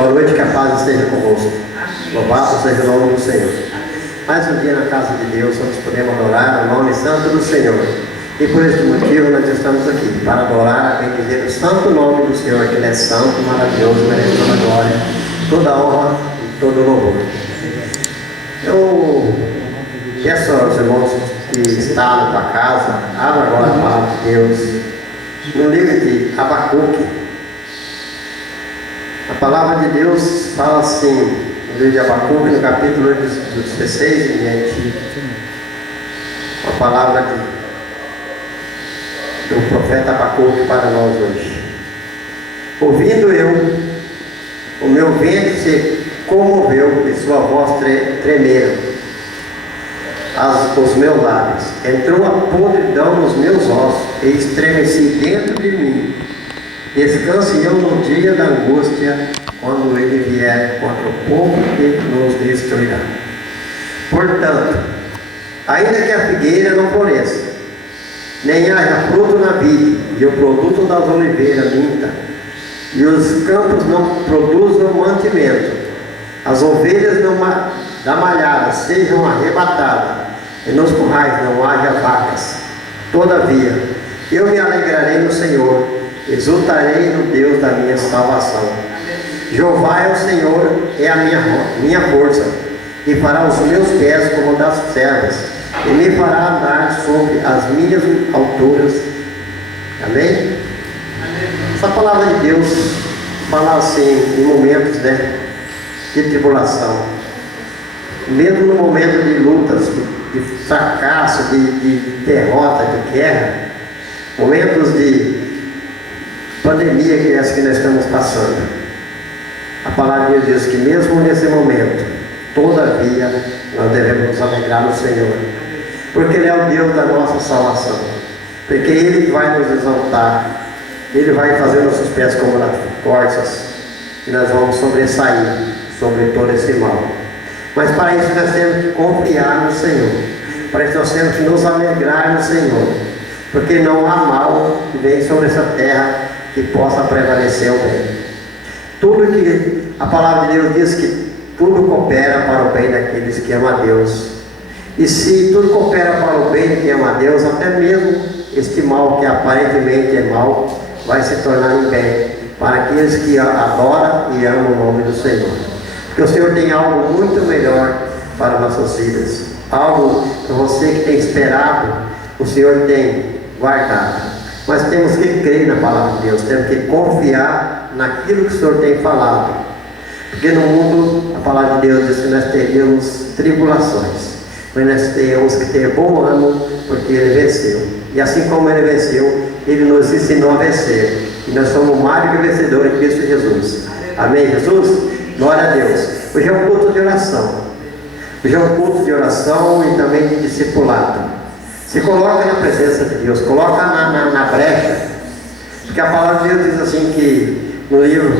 Boa noite, que a paz esteja convosco. Louvado seja o nome do Senhor. Mais um dia na casa de Deus, onde podemos adorar o nome santo do Senhor. E por este motivo nós estamos aqui, para adorar, bendizer o santo nome do Senhor, que Ele é santo, maravilhoso, merece toda a glória, toda a honra e todo o louvor. Eu peço aos irmãos que estão na tua casa, abra agora a palavra de Deus, no livro de Abacuque. A palavra de Deus fala assim, no livro de Abacuque, no capítulo 16 em diante, a palavra do profeta Abacuque para nós hoje. Ouvindo eu, o meu ventre se comoveu e sua voz tremeram os meus lábios. Entrou a podridão nos meus ossos e estremeci dentro de mim. Descanse eu no dia da angústia, quando ele vier contra o povo que nos destruirá. Portanto, ainda que a figueira não floresça, nem haja fruto na vide, e o produto das oliveiras minta, e os campos não produzam mantimento, as ovelhas da malhada sejam arrebatadas, e nos currais não haja vacas. Todavia, eu me alegrarei no Senhor, exultarei no Deus da minha salvação. Jeová é o Senhor, é a minha força, e fará os meus pés como das servas, e me fará andar sobre as minhas alturas. Amém? Essa palavra de Deus fala assim, em momentos de tribulação, mesmo no momento de lutas, de fracasso, de derrota, de guerra, momentos de pandemia que é essa que nós estamos passando. A palavra de Deus diz que mesmo nesse momento, todavia, nós devemos nos alegrar no Senhor, porque Ele é o Deus da nossa salvação, porque Ele vai nos exaltar, Ele vai fazer nossos pés como nas corças, e nós vamos sobressair sobre todo esse mal. Mas para isso nós temos que confiar no Senhor, para isso nós temos que nos alegrar no Senhor, porque não há mal que vem sobre essa terra que possa prevalecer o bem. Tudo que a palavra de Deus diz que tudo coopera para o bem daqueles que amam a Deus. E se tudo coopera para o bem de quem ama a Deus, até mesmo este mal que aparentemente é mal, vai se tornar em bem para aqueles que adoram e amam o nome do Senhor. Porque o Senhor tem algo muito melhor para nossas vidas. Algo que você que tem esperado, o Senhor tem guardado. Mas temos que crer na palavra de Deus, temos que confiar naquilo que o Senhor tem falado. Porque no mundo, a palavra de Deus diz que nós teríamos tribulações, mas nós temos que ter bom ânimo, porque Ele venceu. E assim como Ele venceu, Ele nos ensinou a vencer. E nós somos mais do que vencedores em Cristo Jesus. Amém, Jesus? Glória a Deus. Hoje é um culto de oração. Hoje é um culto de oração e também de discipulado. Se coloca na presença de Deus, coloca na brecha, porque a palavra de Deus diz assim que no livro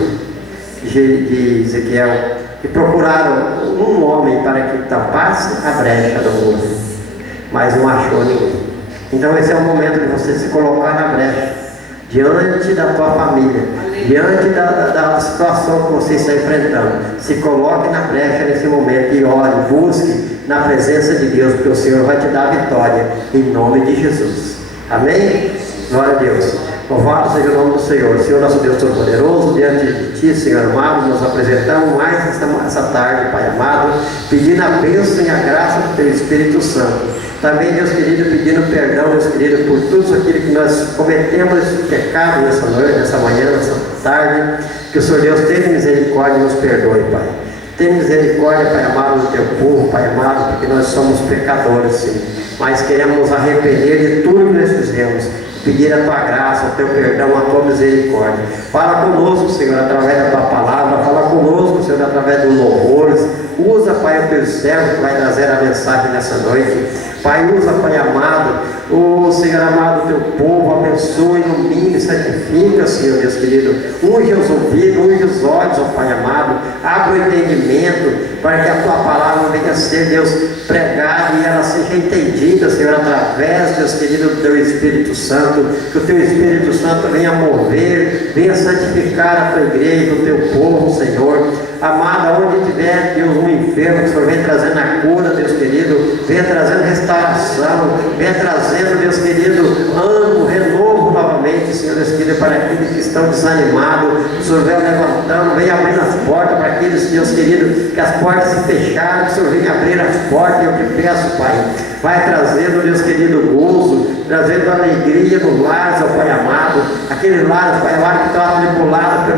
de Ezequiel, que procuraram um homem para que tapasse a brecha do muro, mas não achou ninguém. Então esse é o momento de você se colocar na brecha, diante da tua família, diante da situação que você está enfrentando. Se coloque na brecha nesse momento e ore, busque na presença de Deus, porque o Senhor vai te dar a vitória, em nome de Jesus. Amém? Glória a Deus. Louvado seja o nome do Senhor. Senhor nosso Deus Todo-Poderoso, diante de Ti, Senhor amado, nos apresentamos mais essa tarde, Pai amado, pedindo a bênção e a graça do Teu Espírito Santo. Também, Deus querido, pedindo perdão, Deus querido, por tudo aquilo que nós cometemos esse pecado nessa noite, nessa manhã, nessa tarde. Que o Senhor Deus tenha misericórdia e nos perdoe, Pai. Tenha misericórdia, Pai amado, do Teu povo, Pai amado, porque nós somos pecadores, sim. Mas queremos nos arrepender de tudo que nós fizemos. Pedir a Tua graça, o Teu perdão, a Tua misericórdia. Fala conosco, Senhor, através da Tua palavra. Fala conosco, Senhor, através dos louvores. Usa, Pai, o Teu servo que vai trazer a mensagem nessa noite. Pai, usa, Pai amado, Oh, Senhor amado, teu povo, abençoe, ilumine, santifica, Senhor Deus querido. Unge os ouvidos, unge os olhos, ó Pai amado. Abra o entendimento para que a tua palavra venha a ser, Deus, pregada e ela seja entendida, Senhor, através, Deus querido, do teu Espírito Santo. Que o teu Espírito Santo venha mover, venha santificar a tua igreja, o teu povo, Senhor. Amado, onde tiver, Deus, um enfermo, que o Senhor venha trazendo a cura, Deus querido, venha trazendo restauração, venha trazendo, Deus querido, ânimo, renovo novamente, Senhor Deus querido, para aqueles que estão desanimados. O Senhor venha levantando, venha abrindo as portas para aqueles, Deus querido, que as portas se fecharam, que o Senhor venha abrir as portas. Eu te peço, Pai, vai trazendo, Deus querido, gozo, trazendo alegria no lar, ó Pai amado, aquele lar, Pai amado, que está atribulado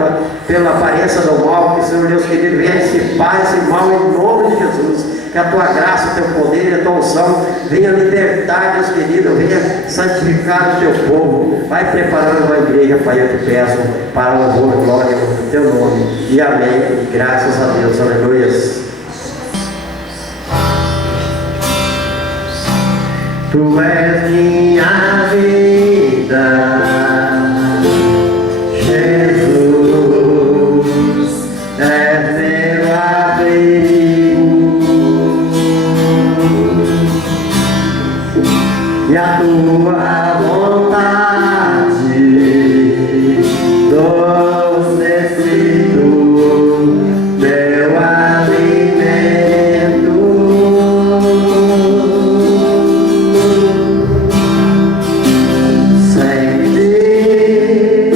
pela aparência do mal, que o Senhor Deus querido venha dissipar esse mal em nome de Jesus. Que a tua graça, o teu poder e a tua unção venha libertar, Deus querido, venha santificar o teu povo. Vai preparando uma igreja, Pai, eu te peço, para o louvor, glória do teu nome. E amém. E graças a Deus. Aleluia. Tu és minha vida, Jesus, és meu abrigo, e a tua vontade doce Espírito, meu alimento. Sem ti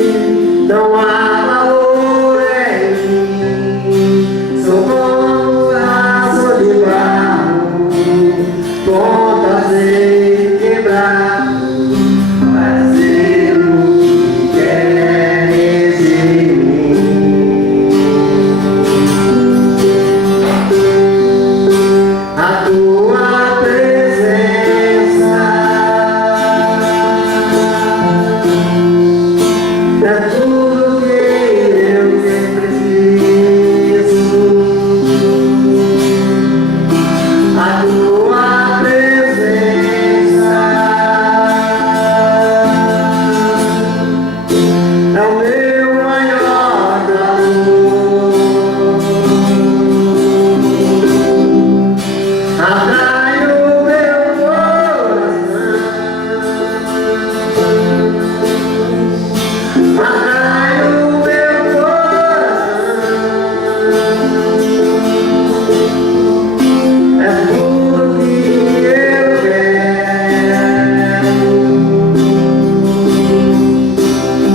não há valor em mim, sou como aço de barro, pontas de quebrado, vazio queres de mim. A tua presença é tudo que eu preciso. A tua presença é o meu maior amor. Atrai o meu coração, atrai o meu coração. É tudo que eu quero.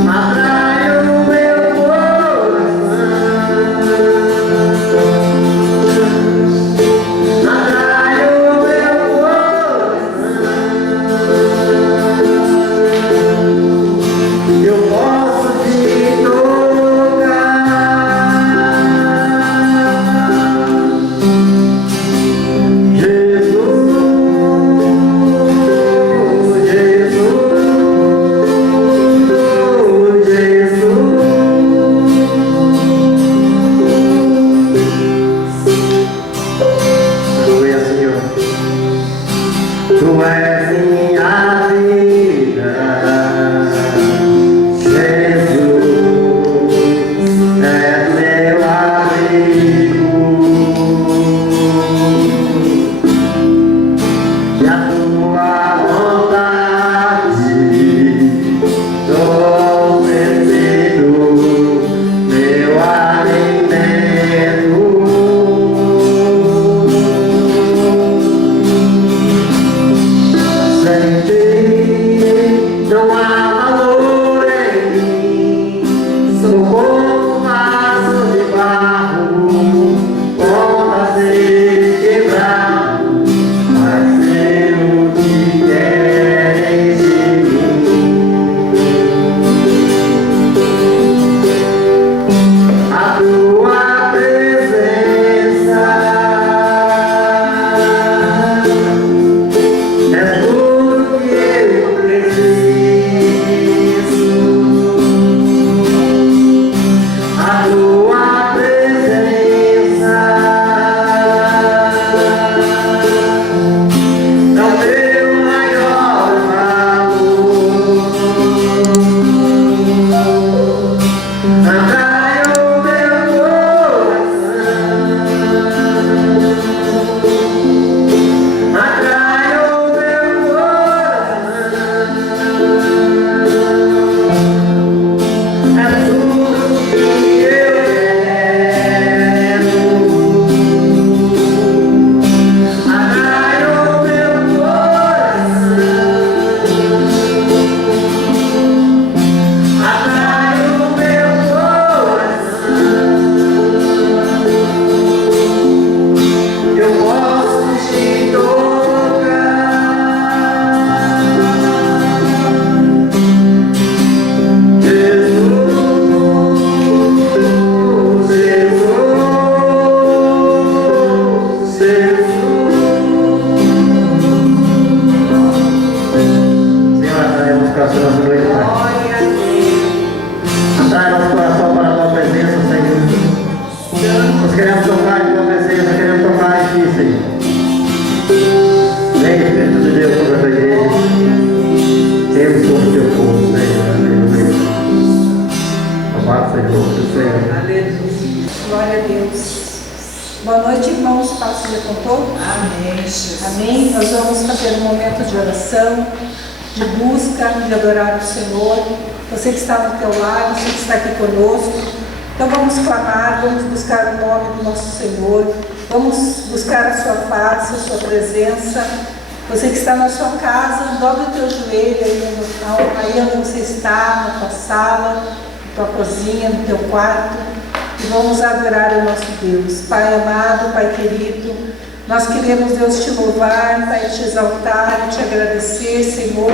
Atrai faça em nome do Senhor. Aleluia. Glória a Deus. Boa noite, irmãos. Paz seja com todos. Amém, Jesus. Amém. Nós vamos fazer um momento de oração, de busca, de adorar o Senhor. Você que está no teu lado, você que está aqui conosco. Então vamos clamar, vamos buscar o nome do nosso Senhor. Vamos buscar a sua face, a sua presença. Você que está na sua casa, dobre o teu joelho aí onde você está, na tua sala, na tua cozinha, no teu quarto. E vamos adorar o nosso Deus. Pai amado, Pai querido, nós queremos, Deus, te louvar, Pai, te exaltar e te agradecer, Senhor,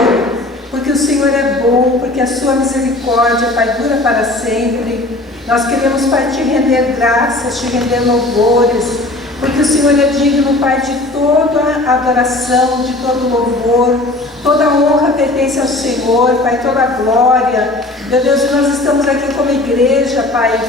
porque o Senhor é bom, porque a sua misericórdia, Pai, dura para sempre. Nós queremos, Pai, te render graças, te render louvores, porque o Senhor é digno, Pai, de toda a adoração, de todo louvor. Toda a honra pertence ao Senhor, Pai, toda a glória. Meu Deus, e nós estamos aqui como igreja, Pai,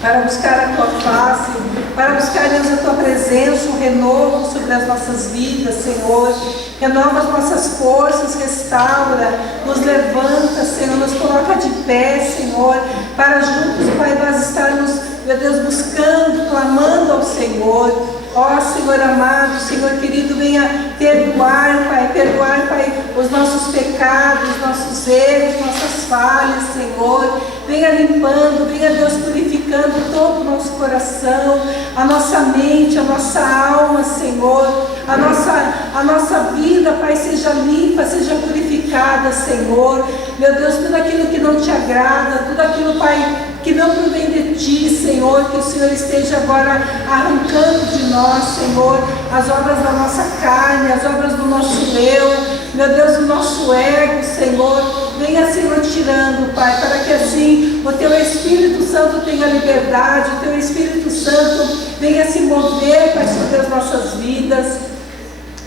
para buscar a tua face, para buscar, Deus, a tua presença, um renovo sobre as nossas vidas, Senhor. Renova as nossas forças, restaura, nos levanta, Senhor, nos coloca de pé, Senhor, para juntos, Pai, nós estarmos, meu Deus, buscando, clamando ao Senhor. Ó Senhor amado, Senhor querido, venha perdoar, Pai, os nossos pecados, nossos erros, nossas falhas, Senhor. Venha limpando, venha, Deus, purificando todo o nosso coração, a nossa mente, a nossa alma, Senhor. A nossa vida, Pai, seja limpa, seja purificada, Senhor. Meu Deus, tudo aquilo que não te agrada, tudo aquilo, Pai, que não provém de Ti, Senhor, que o Senhor esteja agora arrancando de nós, Senhor, as obras da nossa carne, as obras do nosso eu, meu Deus, do nosso ego, Senhor. Venha, Senhor, tirando, Pai, para que assim o Teu Espírito Santo tenha liberdade, o Teu Espírito Santo venha se mover, Pai, sobre as nossas vidas.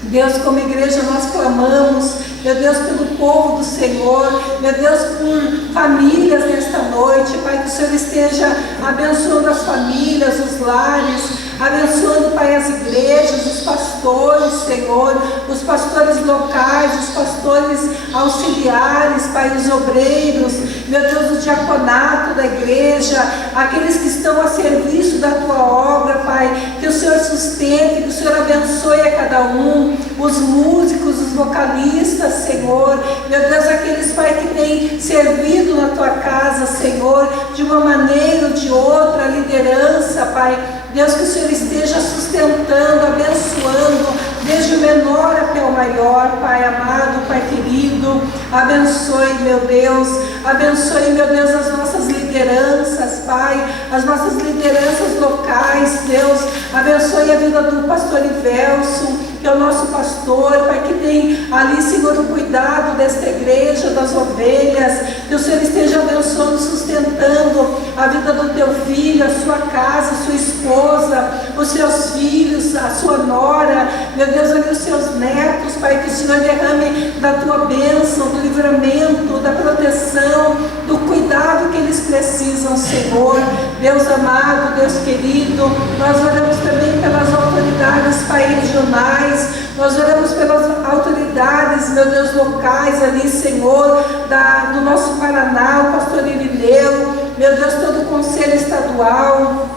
Deus, como igreja nós clamamos, meu Deus, pelo povo do Senhor, meu Deus, por famílias nesta noite, Pai, que o Senhor esteja abençoando as famílias, os lares, abençoando, Pai, as igrejas, os pastores, Senhor, os pastores locais, os pastores auxiliares, Pai, os obreiros, meu Deus, o diaconato da igreja, aqueles que estão a serviço da Tua obra, Pai, que o Senhor sustente, que o Senhor abençoe a cada um, os músicos, os vocalistas, Senhor, meu Deus, aqueles, Pai, que têm servido na Tua casa, Senhor, de uma maneira ou de outra, a liderança, Pai, Deus, que o Senhor esteja sustentando, abençoando, desde o menor até o maior, Pai amado, Pai querido, abençoe, meu Deus, as nossas lideranças, Pai, as nossas lideranças locais, Deus, abençoe a vida do pastor Ivelson, que é o nosso pastor, Pai, que tem ali, Senhor, o cuidado desta igreja, das ovelhas, que o Senhor esteja abençoando, sustentando a vida do Teu filho, a sua casa, a sua esposa, os seus filhos, a sua nora, meu Deus, ali os seus netos, Pai, que o Senhor derrame da Tua bênção, do livramento, da proteção, do cuidado que eles precisam, Senhor. Deus amado, Deus querido, nós oramos também pelas autoridades, Pai, regionais, nós oramos pelas autoridades, meu Deus, locais ali, Senhor, do nosso Paraná, o pastor Irineu, meu Deus, todo o conselho estadual,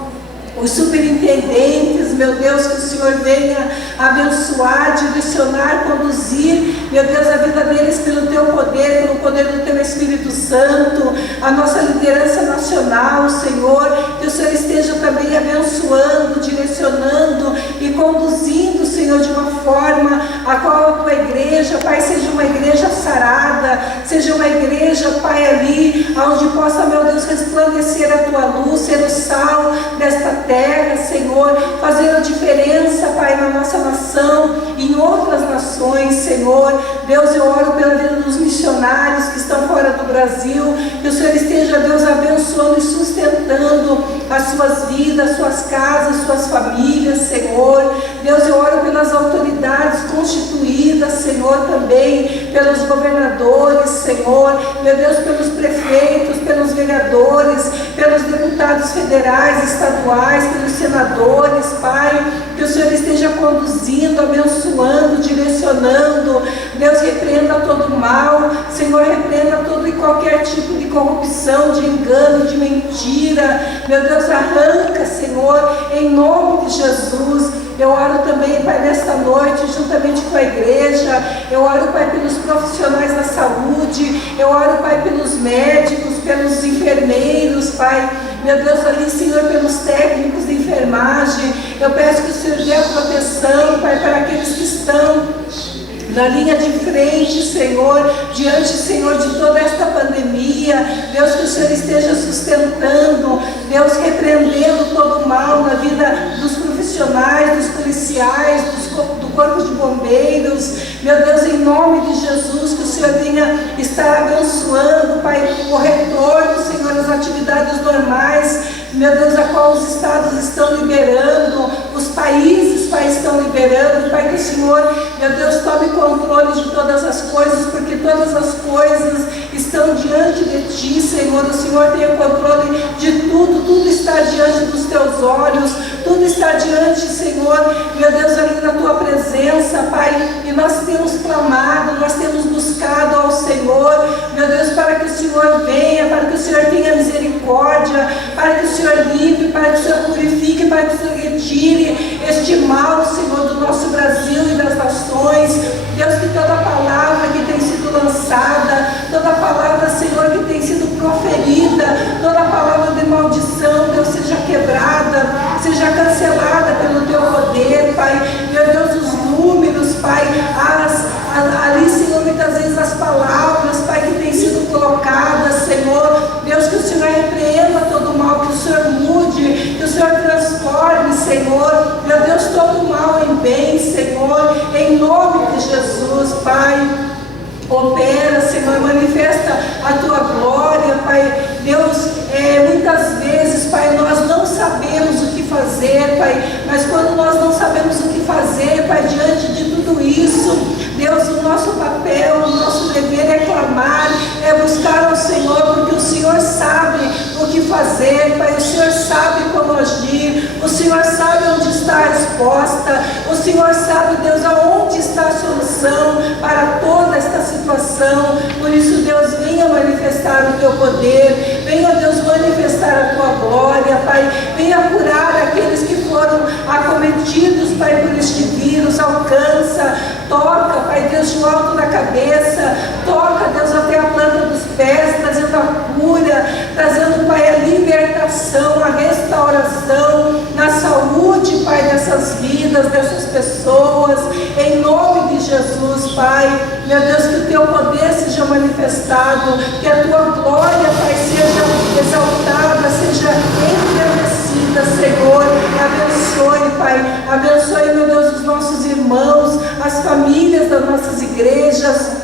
os superintendentes, meu Deus, que o Senhor venha abençoar, direcionar, conduzir, meu Deus, a vida deles pelo Teu poder, pelo poder do Teu Espírito Santo, a nossa liderança nacional, Senhor, que o Senhor esteja também abençoando, direcionando e conduzindo, Senhor, de uma forma a qual a Tua igreja, Pai, seja uma igreja sarada, seja uma igreja, Pai, ali, onde possa, meu Deus, resplandecer a Tua luz, ser o sal desta terra, Senhor, fazendo a diferença, Pai, na nossa nação e em outras nações, Senhor. Deus, eu oro pela vida dos missionários que estão fora do Brasil, que o Senhor esteja, Deus, abençoando e sustentando as suas vidas, suas casas, suas famílias, Senhor. Deus, eu oro pelas autoridades constituídas, Senhor, também, pelos governadores, Senhor, meu Deus, pelos prefeitos, pelos vereadores, pelos pelos deputados federais, estaduais, pelos senadores, Pai, que o Senhor esteja conduzindo, abençoando, direcionando. Deus, repreenda todo mal, Senhor, repreenda todo e qualquer tipo de corrupção, de engano, de mentira. Meu Deus, arranca, Senhor, em nome de Jesus. Eu oro também, Pai, nesta noite, juntamente com a igreja. Eu oro, Pai, pelos profissionais da saúde. Eu oro, Pai, pelos médicos, pelos enfermeiros, Pai. Meu Deus, ali, Senhor, pelos técnicos de enfermagem. Eu peço que o Senhor dê a proteção, Pai, para aqueles que estão na linha de frente, Senhor, diante, Senhor, de toda esta pandemia. Deus, que o Senhor esteja sustentando, Deus, repreendendo todo o mal na vida dos profissionais, dos policiais, do corpo de bombeiros. Meu Deus, em nome de Jesus, que o Senhor venha estar abençoando, Pai, o retorno, Senhor, às atividades normais, meu Deus, a qual os estados estão liberando, os países, Pai, estão liberando. Pai, que o Senhor, meu Deus, tome controle de todas as coisas, porque todas as coisas estão diante de Ti, Senhor. O Senhor tem o controle de tudo, tudo está diante dos Teus olhos, tudo está diante, Senhor, meu Deus, ali na Tua presença, Pai, e nós temos clamado, nós temos buscado ao Senhor, meu Deus, para que o Senhor venha, para que o Senhor tenha misericórdia, para que o Senhor livre, para que o Senhor purifique, para que o Senhor retire este mal, Senhor, do nosso Brasil e das nações. Deus, que toda palavra que tem sido lançada, toda palavra, Senhor, que tem sido proferida, toda palavra de maldição, Deus, seja quebrada, seja cancelada pelo Teu poder, Pai. Meu Deus, os números, Pai, ali, Senhor, muitas vezes as palavras, Pai, que têm sido colocadas, Senhor, Deus, que o Senhor repreenda todo o mal, que o Senhor mude, que o Senhor transforme, Senhor, meu Deus, todo o mal em bem, Senhor, em nome de Jesus, Pai. Opera, Senhor, manifesta a Tua glória, Pai. Deus, muitas vezes, Pai, nós não sabemos o que fazer, Pai, mas quando nós não sabemos o que fazer, Pai, diante de tudo isso, Deus, o nosso papel, o nosso dever é clamar, é buscar ao Senhor, porque o Senhor sabe o que fazer, Pai, o Senhor sabe como agir, o Senhor sabe onde está a resposta, o Senhor sabe, Deus, aonde está a solução para toda esta situação. Por isso, Deus, venha manifestar o Teu poder, venha, Deus, manifestar a Tua glória, Pai, venha curar aqueles que foram acometidos, Pai, por este vírus. Alcança, toca, Pai Deus, do alto da cabeça, toca, Deus, até a planta dos pés, trazendo a cura, trazendo, Pai, a libertação, a restauração na saúde, Pai, dessas vidas, dessas pessoas, em nome de Jesus, Pai. Meu Deus, que o Teu poder seja manifestado, que a Tua glória, Pai, seja exaltada, seja engrandecida, Senhor. Abençoe, Pai, abençoe, meu Deus, os nossos irmãos, as famílias das nossas igrejas.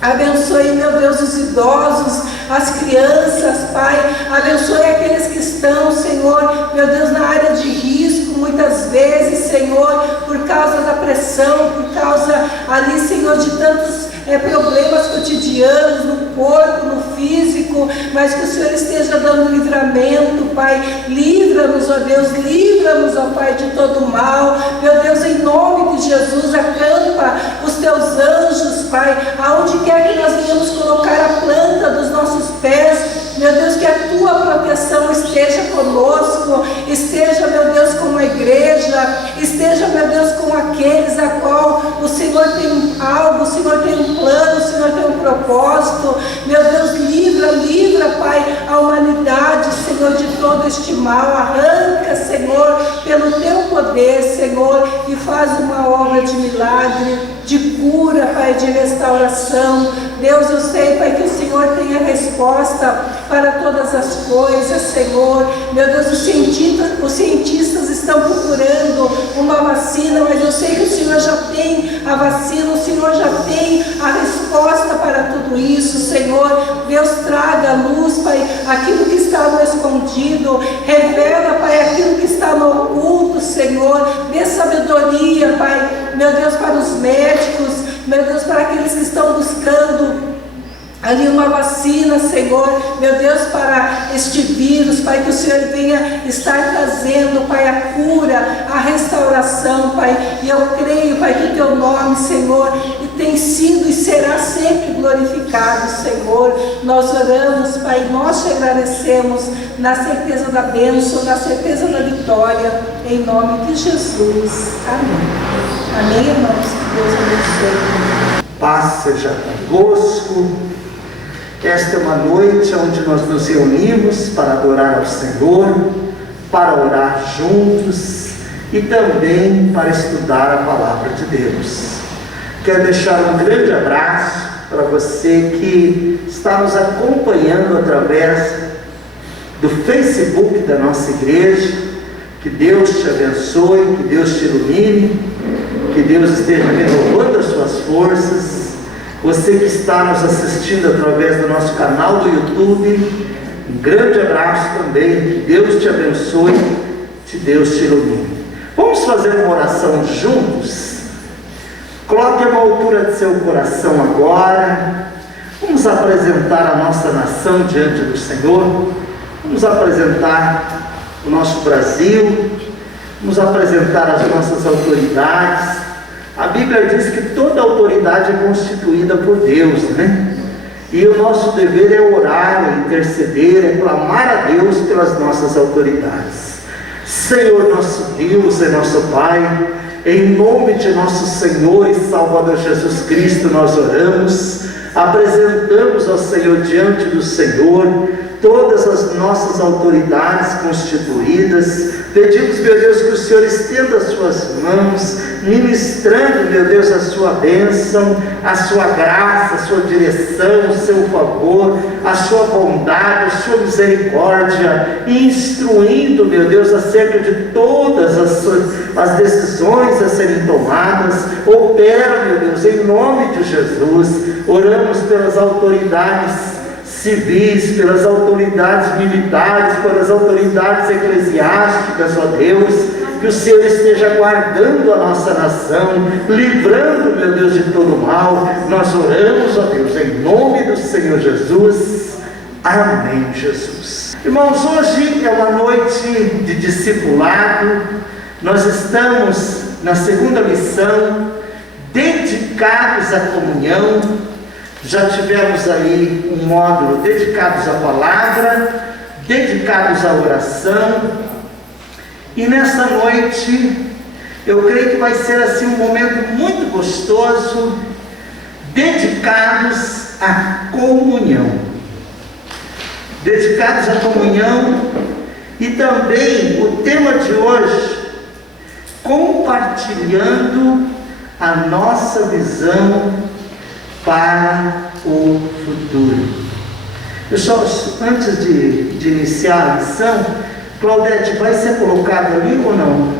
Abençoe, meu Deus, os idosos, as crianças, Pai. Abençoe aqueles que estão, Senhor, meu Deus, na área de risco, muitas vezes, Senhor, por causa da pressão, por causa ali, Senhor, de tantos problemas cotidianos no corpo, no físico, mas que o Senhor esteja dando livramento, Pai. Livra-nos, ó Deus, livra-nos, ó Pai, de todo mal. Meu Deus, em nome de Jesus, acampa os Teus anjos, Pai, aonde quer que nós venhamos colocar a planta dos nossos pés. Meu Deus, que a Tua proteção esteja conosco, esteja, meu Deus, com a igreja, esteja, meu Deus, com aqueles a qual o Senhor tem algo, o Senhor tem um plano, o Senhor tem um propósito. Meu Deus, livra, Pai, a humanidade, Senhor, de todo este mal. Arranca, Senhor, pelo Teu poder, Senhor, e faz uma obra de milagre, de cura, Pai, de restauração. Deus, eu sei, Pai, que o Senhor tem a resposta para todas as coisas, Senhor. Meu Deus, os cientistas estão procurando uma vacina, mas eu sei que o Senhor já tem a vacina, o Senhor já tem a resposta para tudo isso, Senhor. Deus, traga à luz, Pai, aquilo que está no escondido, revela, Pai, aquilo que está no oculto, Senhor. Dê sabedoria, Pai, meu Deus, para os médicos, meu Deus, para aqueles que estão buscando ali uma vacina, Senhor, meu Deus, para este vírus, Pai, que o Senhor venha estar trazendo, Pai, a cura, a restauração, Pai, e eu creio, Pai, que o Teu nome, Senhor, tem sido e será sempre glorificado, Senhor. Nós oramos, Pai, nós te agradecemos na certeza da bênção, na certeza da vitória, em nome de Jesus. Amém. Amém, irmãos, que Deus abençoe. Paz seja convosco. Esta é uma noite onde nós nos reunimos para adorar ao Senhor, para orar juntos e também para estudar a Palavra de Deus. Quero deixar um grande abraço para você que está nos acompanhando através do Facebook da nossa igreja. Que Deus te abençoe, que Deus te ilumine, que Deus esteja renovando as suas forças. Você que está nos assistindo através do nosso canal do YouTube, um grande abraço também. Que Deus te abençoe, que Deus te ilumine. Vamos fazer uma oração juntos? Coloque a altura de seu coração agora. Vamos apresentar a nossa nação diante do Senhor. Vamos apresentar o nosso Brasil. Vamos apresentar as nossas autoridades. A Bíblia diz que toda autoridade é constituída por Deus, né? E o nosso dever é orar, é interceder, é clamar a Deus pelas nossas autoridades. Senhor nosso Deus, é nosso Pai, em nome de nosso Senhor e Salvador Jesus Cristo, nós oramos, apresentamos ao Senhor diante do Senhor todas as nossas autoridades constituídas. Pedimos, meu Deus, que o Senhor estenda as suas mãos, ministrando, meu Deus, a sua bênção, a sua graça, a sua direção, o seu favor, a sua bondade, a sua misericórdia, instruindo, meu Deus, acerca de todas as decisões a serem tomadas. Opera, meu Deus, em nome de Jesus. Oramos pelas autoridades civis, pelas autoridades militares, pelas autoridades eclesiásticas, ó Deus, que o Senhor esteja guardando a nossa nação, livrando, meu Deus, de todo mal. Nós oramos, ó Deus, em nome do Senhor Jesus. Amém, Jesus. Irmãos, hoje é uma noite de discipulado. Nós estamos na segunda lição, dedicados à comunhão. Já tivemos aí um módulo dedicados à palavra, dedicados à oração, e nessa noite eu creio que vai ser assim um momento muito gostoso, dedicados à comunhão. Dedicados à comunhão, e também o tema de hoje, compartilhando a nossa visão para o futuro. Pessoal, antes de iniciar a lição, Claudete, vai ser colocado ali ou não?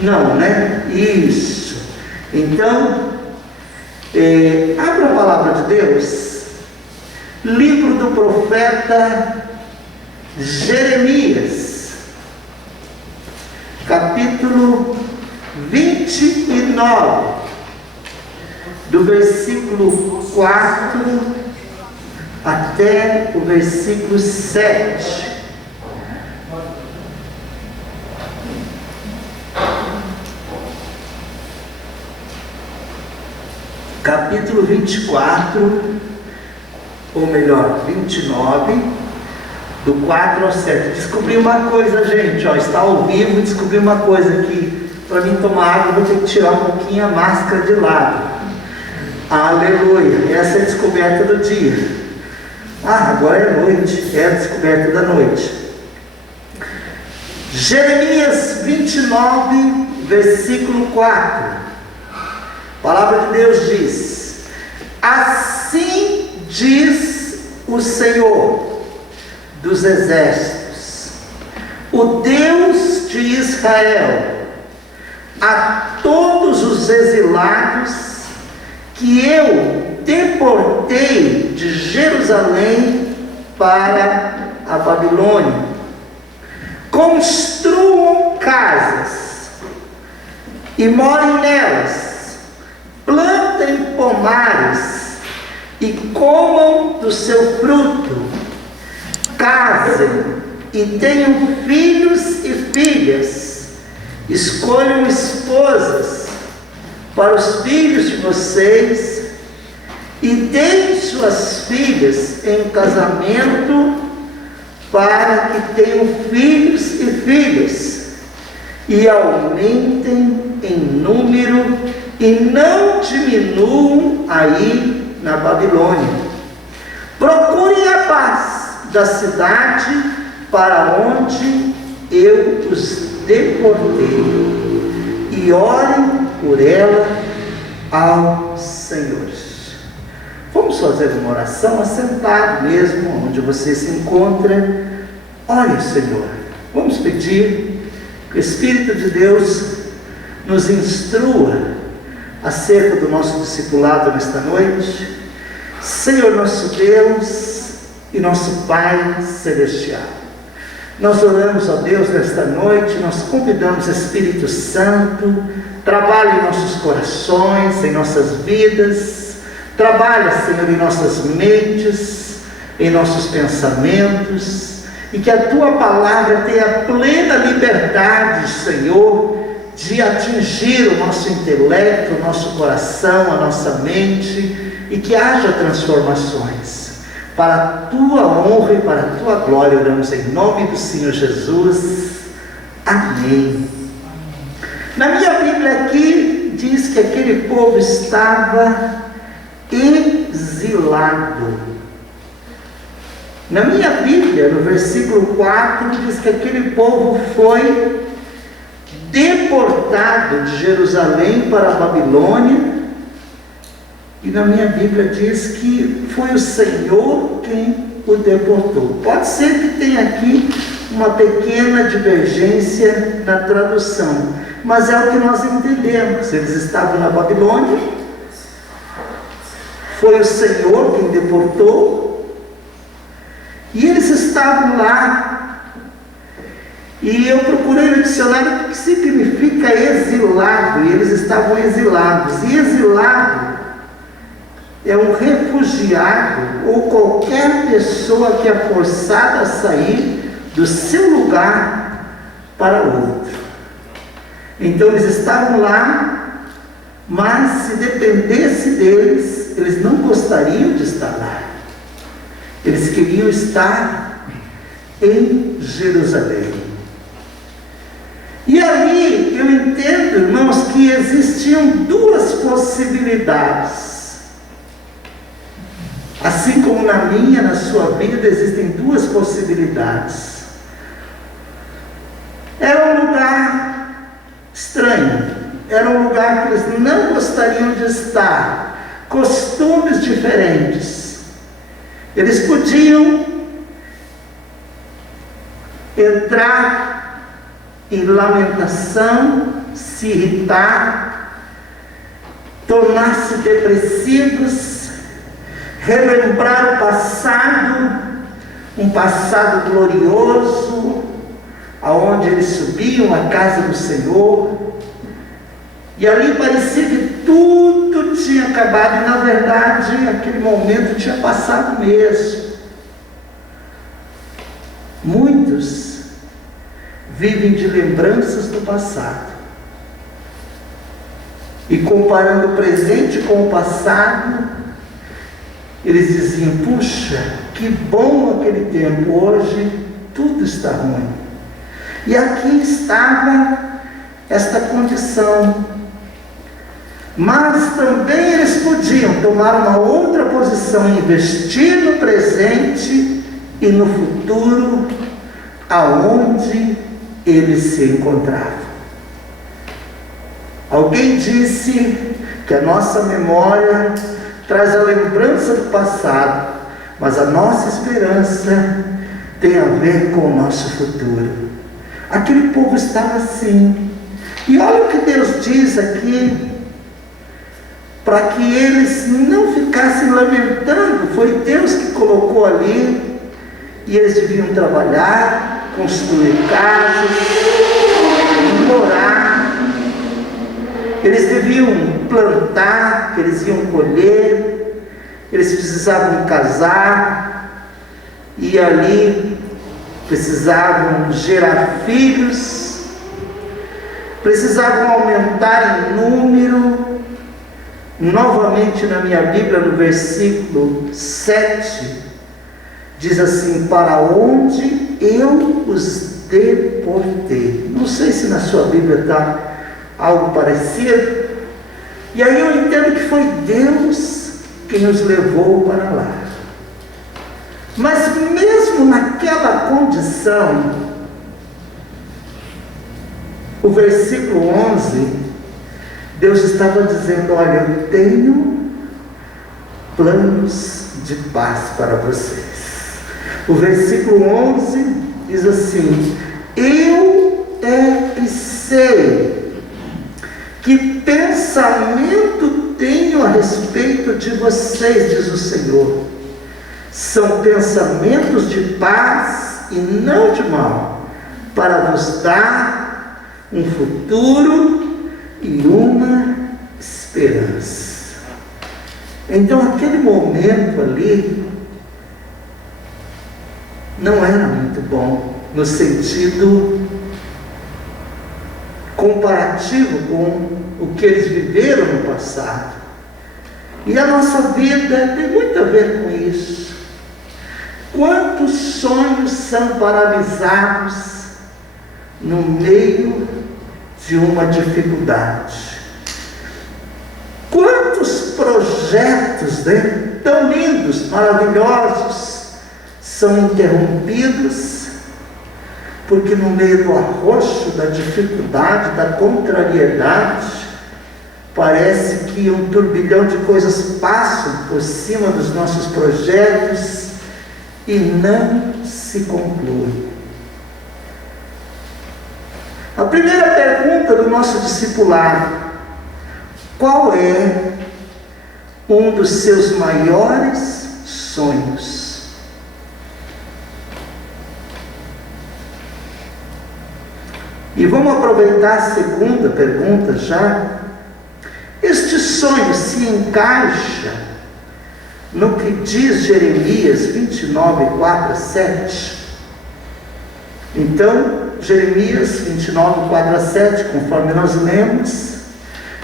Não, né? Isso. Então, abra a palavra de Deus, livro do profeta Jeremias, capítulo 29, do versículo 4 até o versículo 7. Capítulo 24, ou melhor, 29, do 4 ao 7. Descobri uma coisa, gente, ó, está ao vivo, descobri uma coisa aqui. Para mim tomar água, vou ter que tirar um pouquinho a máscara de lado. Aleluia, essa é a descoberta do dia. Agora é noite, é a descoberta da noite. Jeremias 29, versículo 4. A palavra de Deus diz: assim diz o Senhor dos exércitos, o Deus de Israel, a todos os exilados que eu deportei de Jerusalém para a Babilônia. Construam casas e morem nelas, plantem pomares, e comam do seu fruto, casem e tenham filhos e filhas, escolham esposas para os filhos de vocês e deem suas filhas em casamento para que tenham filhos e filhas e aumentem em número e não diminuam aí na Babilônia. Procurem a paz da cidade para onde eu os deportei e orem por ela ao Senhor. Vamos fazer uma oração assentado mesmo, onde você se encontra. Ore ao Senhor. Vamos pedir que o Espírito de Deus nos instrua acerca do nosso discipulado nesta noite. Senhor nosso Deus e nosso Pai Celestial, nós oramos a Deus nesta noite, nós convidamos o Espírito Santo, trabalhe em nossos corações, em nossas vidas, trabalhe, Senhor, em nossas mentes, em nossos pensamentos, e que a Tua Palavra tenha plena liberdade, Senhor, de atingir o nosso intelecto, o nosso coração, a nossa mente, e que haja transformações. Para a Tua honra e para a Tua glória, oramos em nome do Senhor Jesus. Amém. Na minha Bíblia aqui, diz que aquele povo estava exilado. Na minha Bíblia, no versículo 4, diz que aquele povo foi deportado de Jerusalém para a Babilônia. E na minha Bíblia diz que foi o Senhor quem o deportou. Pode ser que tenha aqui uma pequena divergência na tradução, mas é o que nós entendemos. Eles estavam na Babilônia, foi o Senhor quem deportou, e eles estavam lá. E eu procurei no dicionário o que significa exilado, e eles estavam exilados. E exilado é um refugiado ou qualquer pessoa que é forçada a sair do seu lugar para outro. Então eles estavam lá, mas se dependesse deles, eles não gostariam de estar lá. Eles queriam estar em Jerusalém. E ali eu entendo, irmãos, que existiam duas possibilidades. Assim como na minha, na sua vida, existem duas possibilidades. Era um lugar estranho, era um lugar que eles não gostariam de estar, costumes diferentes. Eles podiam entrar em lamentação, se irritar, tornar-se depressivos, relembrar o passado, um passado glorioso, aonde eles subiam à casa do Senhor, e ali parecia que tudo tinha acabado, e na verdade aquele momento tinha passado mesmo. Muitos vivem de lembranças do passado, e comparando o presente com o passado, eles diziam: puxa, que bom aquele tempo, hoje tudo está ruim. E aqui estava esta condição. Mas também eles podiam tomar uma outra posição, investir no presente e no futuro, aonde eles se encontravam. Alguém disse que a nossa memória traz a lembrança do passado, mas a nossa esperança tem a ver com o nosso futuro. Aquele povo estava assim. E olha o que Deus diz aqui, para que eles não ficassem lamentando. Foi Deus que colocou ali, e eles deviam trabalhar, construir casas, morar. Eles deviam plantar, que eles iam colher, eles precisavam casar, e ali precisavam gerar filhos, precisavam aumentar em número. Novamente na minha Bíblia, no versículo 7, diz assim: para onde eu os deportei. Não sei se na sua Bíblia está algo parecido. E aí eu entendo que foi Deus que nos levou para lá. Mas mesmo naquela condição, o versículo 11, Deus estava dizendo: olha, eu tenho planos de paz para vocês. O versículo 11 diz assim: eu é que sei que pensamento tenho a respeito de vocês, diz o Senhor. São pensamentos de paz e não de mal, para vos dar um futuro e uma esperança. Então aquele momento ali não era muito bom, no sentido comparativo com o que eles viveram no passado. E a nossa vida tem muito a ver com isso. Quantos sonhos são paralisados no meio de uma dificuldade? Quantos projetos, tão lindos, maravilhosos, são interrompidos porque no meio do arroxo, da dificuldade, da contrariedade, parece que um turbilhão de coisas passam por cima dos nossos projetos e não se concluem. A primeira pergunta do nosso discipulado: qual é um dos seus maiores sonhos? E vamos aproveitar a segunda pergunta já. Este sonho se encaixa no que diz Jeremias 29, 4 a 7. Então, Jeremias 29, 4 a 7, conforme nós lemos,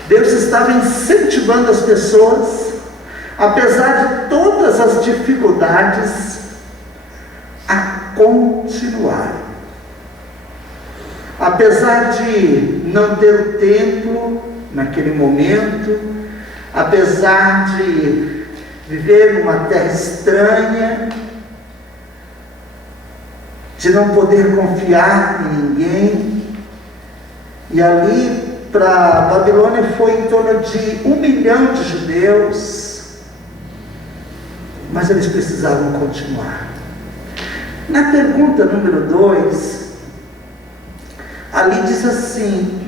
Deus estava incentivando as pessoas, apesar de todas as dificuldades, a continuar. Apesar de não ter o templo naquele momento, apesar de viver numa terra estranha, de não poder confiar em ninguém, e ali para a Babilônia foi em torno de 1 milhão de judeus, mas eles precisavam continuar. Na pergunta número 2, ali diz assim: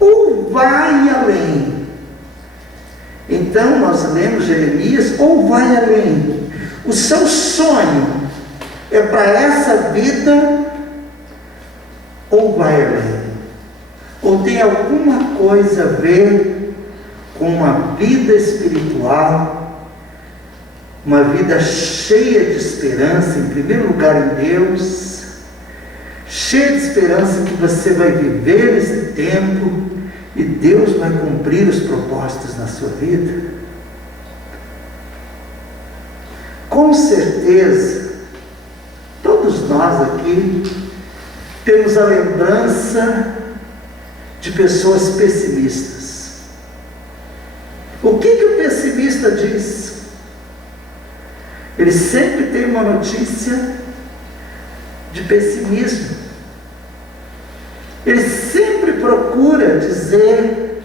ou vai além. Então nós lemos Jeremias: ou vai além. O seu sonho é para essa vida, ou vai além? Ou tem alguma coisa a ver com uma vida espiritual, uma vida cheia de esperança, em primeiro lugar em Deus, cheia de esperança que você vai viver esse tempo e Deus vai cumprir os propósitos na sua vida? Com certeza, todos nós aqui temos a lembrança de pessoas pessimistas. O que o pessimista diz? Ele sempre tem uma notícia de pessimismo. Ele sempre procura dizer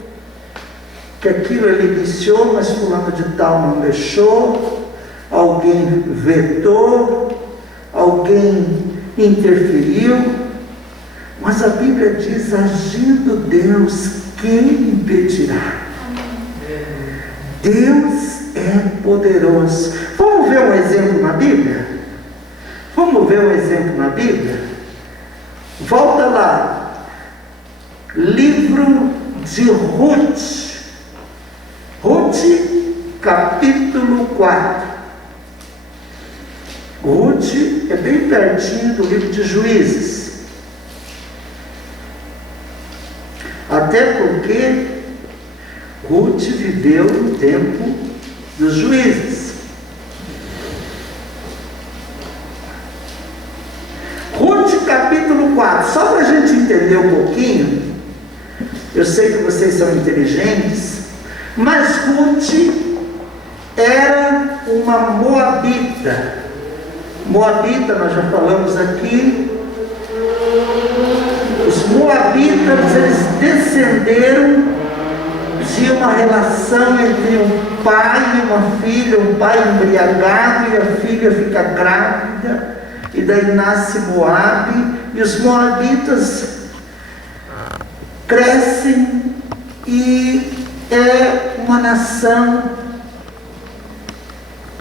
que aquilo ele iniciou, mas fulano de tal não deixou, alguém vetou, alguém interferiu. Mas a Bíblia diz: agindo Deus, quem impedirá? Deus é poderoso. Vamos ver um exemplo na Bíblia? Vamos ver um exemplo na Bíblia? Volta lá, livro de Ruth, capítulo 4. Ruth é bem pertinho do livro de Juízes. Até porque Ruth viveu no tempo dos juízes. Ruth capítulo 4, só para a gente entender um pouquinho, eu sei que vocês são inteligentes, mas Ruth era uma moabita. Moabita, nós já falamos aqui, os moabitas, eles descenderam de uma relação entre um pai e uma filha, um pai embriagado e a filha fica grávida, e daí nasce Moabe, e os moabitas crescem e é uma nação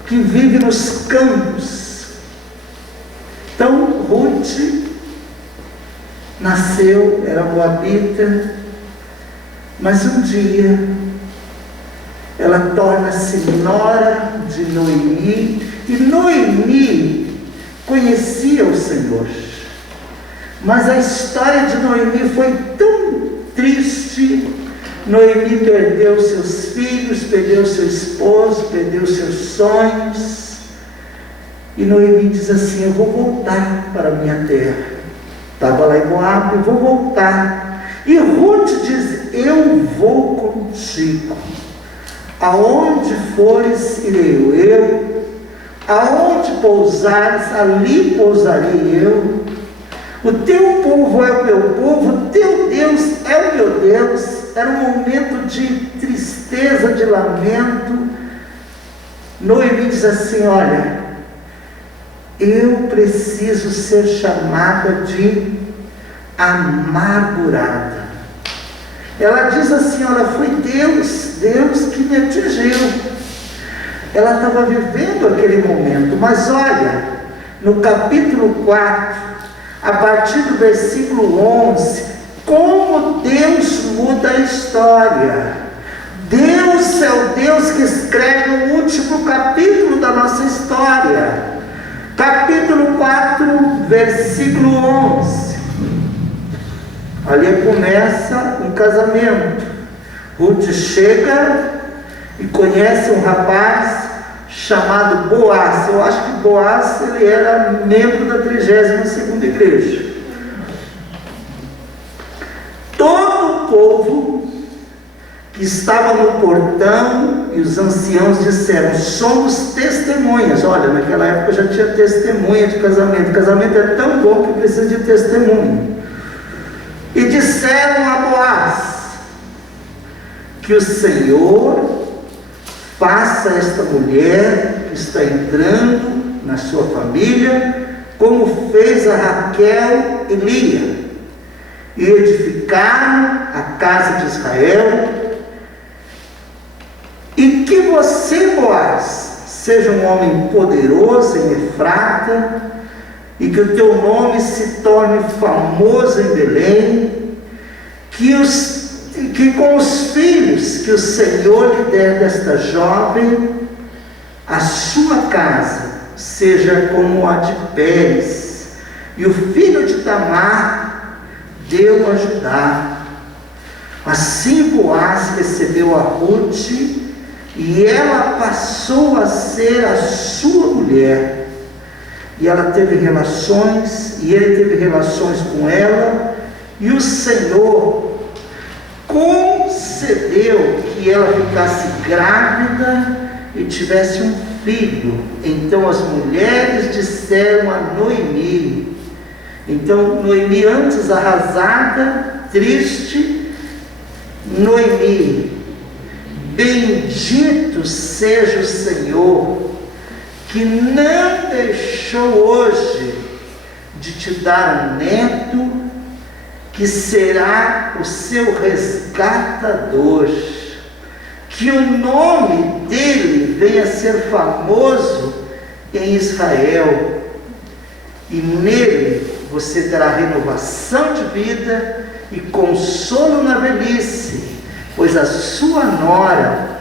que vive nos campos. Então Ruth nasceu, era moabita, mas um dia ela torna-se nora de Noemi, e Noemi conhecia o Senhor, mas a história de Noemi foi tão triste. Noemi perdeu seus filhos, perdeu seu esposo, perdeu seus sonhos, e Noemi diz assim: eu vou voltar para a minha terra. Estava lá em Moabe, eu vou voltar. E Ruth diz: eu vou contigo. Aonde fores, irei eu. Aonde pousares, ali pousarei eu. O teu povo é o meu povo, o teu Deus é o meu Deus. Era um momento de tristeza, de lamento. Noemi diz assim: olha, eu preciso ser chamada de amargurada. Ela diz assim: olha, foi Deus que me atingiu. Ela estava vivendo aquele momento, mas olha, no capítulo 4, a partir do versículo 11, como Deus muda a história. Deus é o Deus que escreve o último capítulo da nossa história. Capítulo 4, versículo 11. Ali começa um casamento. Ruth chega e conhece um rapaz chamado Boaz. Eu acho que Boaz, ele era membro da 32ª igreja. Todo o povo que estava no portão, e os anciãos disseram: somos testemunhas. Olha, naquela época já tinha testemunha de casamento. O casamento é tão bom que precisa de testemunha. E disseram a Boaz: que o Senhor faça esta mulher que está entrando na sua família, como fez a Raquel e Lia, e edificaram a casa de Israel, e que você, Boaz, seja um homem poderoso em Efrata, e que o teu nome se torne famoso em Belém, que com os filhos que o Senhor lhe der desta jovem, a sua casa seja como a de Pérez, e o filho de Tamar deu a Judá. Assim Boaz recebeu a Ruth, e ela passou a ser a sua mulher. E ela teve relações, e ele teve relações com ela, e o Senhor concedeu que ela ficasse grávida e tivesse um filho. Então as mulheres disseram a Noemi. Então Noemi, antes arrasada, triste, Noemi: bendito seja o Senhor, que não deixou hoje de te dar um neto, que será o seu resgatador, que o nome dele venha a ser famoso em Israel, e nele você terá renovação de vida e consolo na velhice, pois a sua nora,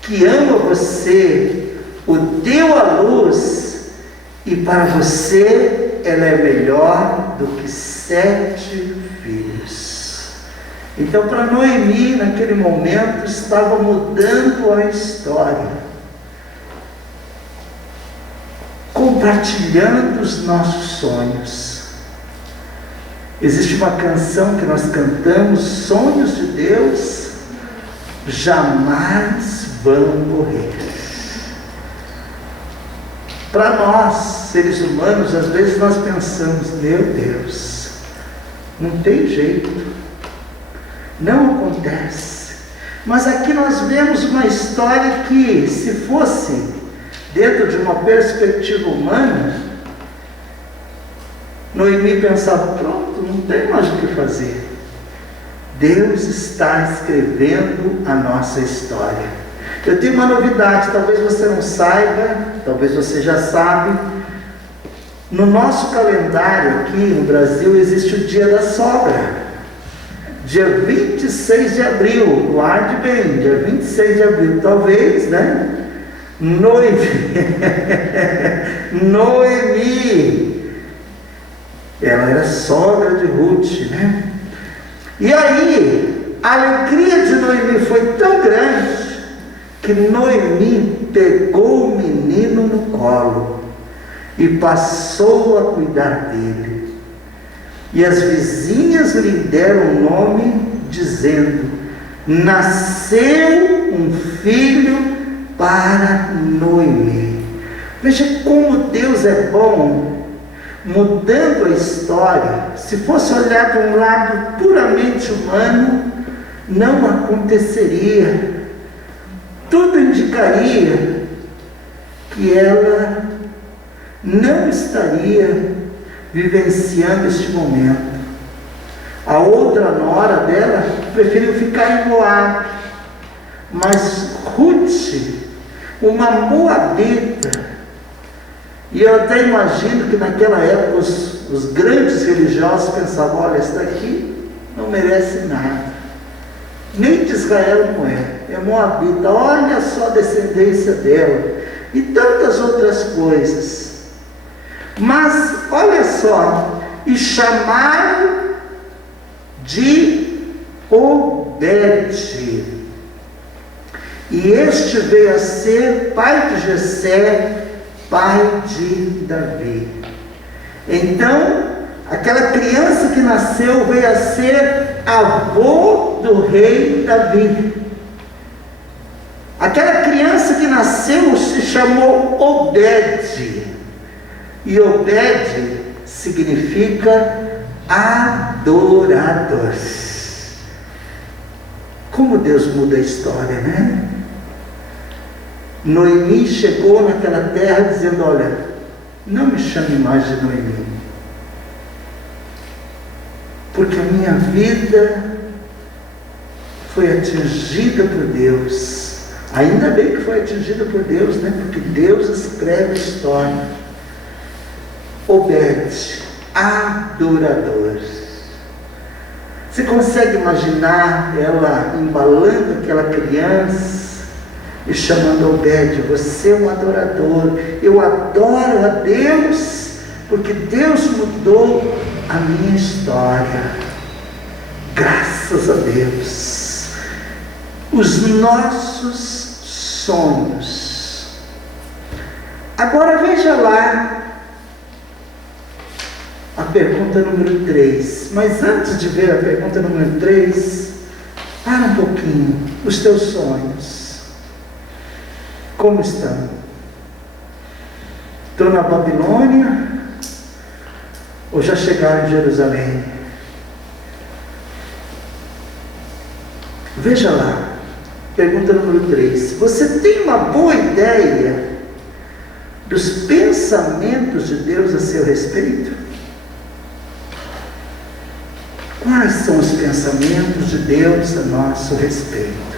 que ama você, o deu à luz, E para você, ela é melhor do que 7 filhos. Então, para Noemi, naquele momento, estava mudando a história, compartilhando os nossos sonhos. Existe uma canção que nós cantamos: sonhos de Deus jamais vão morrer. Para nós, seres humanos, às vezes nós pensamos: meu Deus, não tem jeito, não acontece. Mas aqui nós vemos uma história que, se fosse dentro de uma perspectiva humana, Noemi pensava: pronto, não tem mais o que fazer. Deus está escrevendo a nossa história. Eu tenho uma novidade, talvez você não saiba, talvez você já sabe. No nosso calendário aqui no Brasil existe o Dia da Sogra. Dia 26 de abril, guarde bem, dia 26 de abril, talvez, né? Noemi, ela era sogra de Ruth, né? E aí, a alegria de Noemi foi tão grande que Noemi pegou o menino no colo e passou a cuidar dele. E as vizinhas lhe deram o nome, dizendo: nasceu um filho para Noemi. Veja como Deus é bom, mudando a história. Se fosse olhar de um lado puramente humano, não aconteceria. Tudo indicaria que ela não estaria vivenciando este momento. A outra nora dela preferiu ficar em Moabe, mas Ruth, uma moabita, e eu até imagino que naquela época os grandes religiosos pensavam: olha, essa daqui não merece nada, nem de Israel não é moabita, olha só a descendência dela, e tantas outras coisas. Mas olha só, e chamaram de Obed, e este veio a ser pai de Jessé, pai de Davi. Então, aquela criança que nasceu veio a ser avô do rei Davi. Aquela criança que nasceu se chamou Obed, e Obed significa adorador. Como Deus muda a história, né? Noemi chegou naquela terra dizendo: olha, não me chame mais de Noemi, porque a minha vida foi atingida por Deus. Ainda bem que foi atingida por Deus, né? Porque Deus escreve a história. Obed, adorador. Você consegue imaginar ela embalando aquela criança e chamando Obed: você é um adorador, eu adoro a Deus, porque Deus mudou a minha história. Graças a Deus. Os nossos sonhos. Agora veja lá a pergunta número 3. Mas antes de ver a pergunta número 3, para um pouquinho. Os teus sonhos, como estão? Estão na Babilônia ou já chegaram em Jerusalém? Veja lá, pergunta número 3. Você tem uma boa ideia dos pensamentos de Deus a seu respeito? Quais são os pensamentos de Deus a nosso respeito?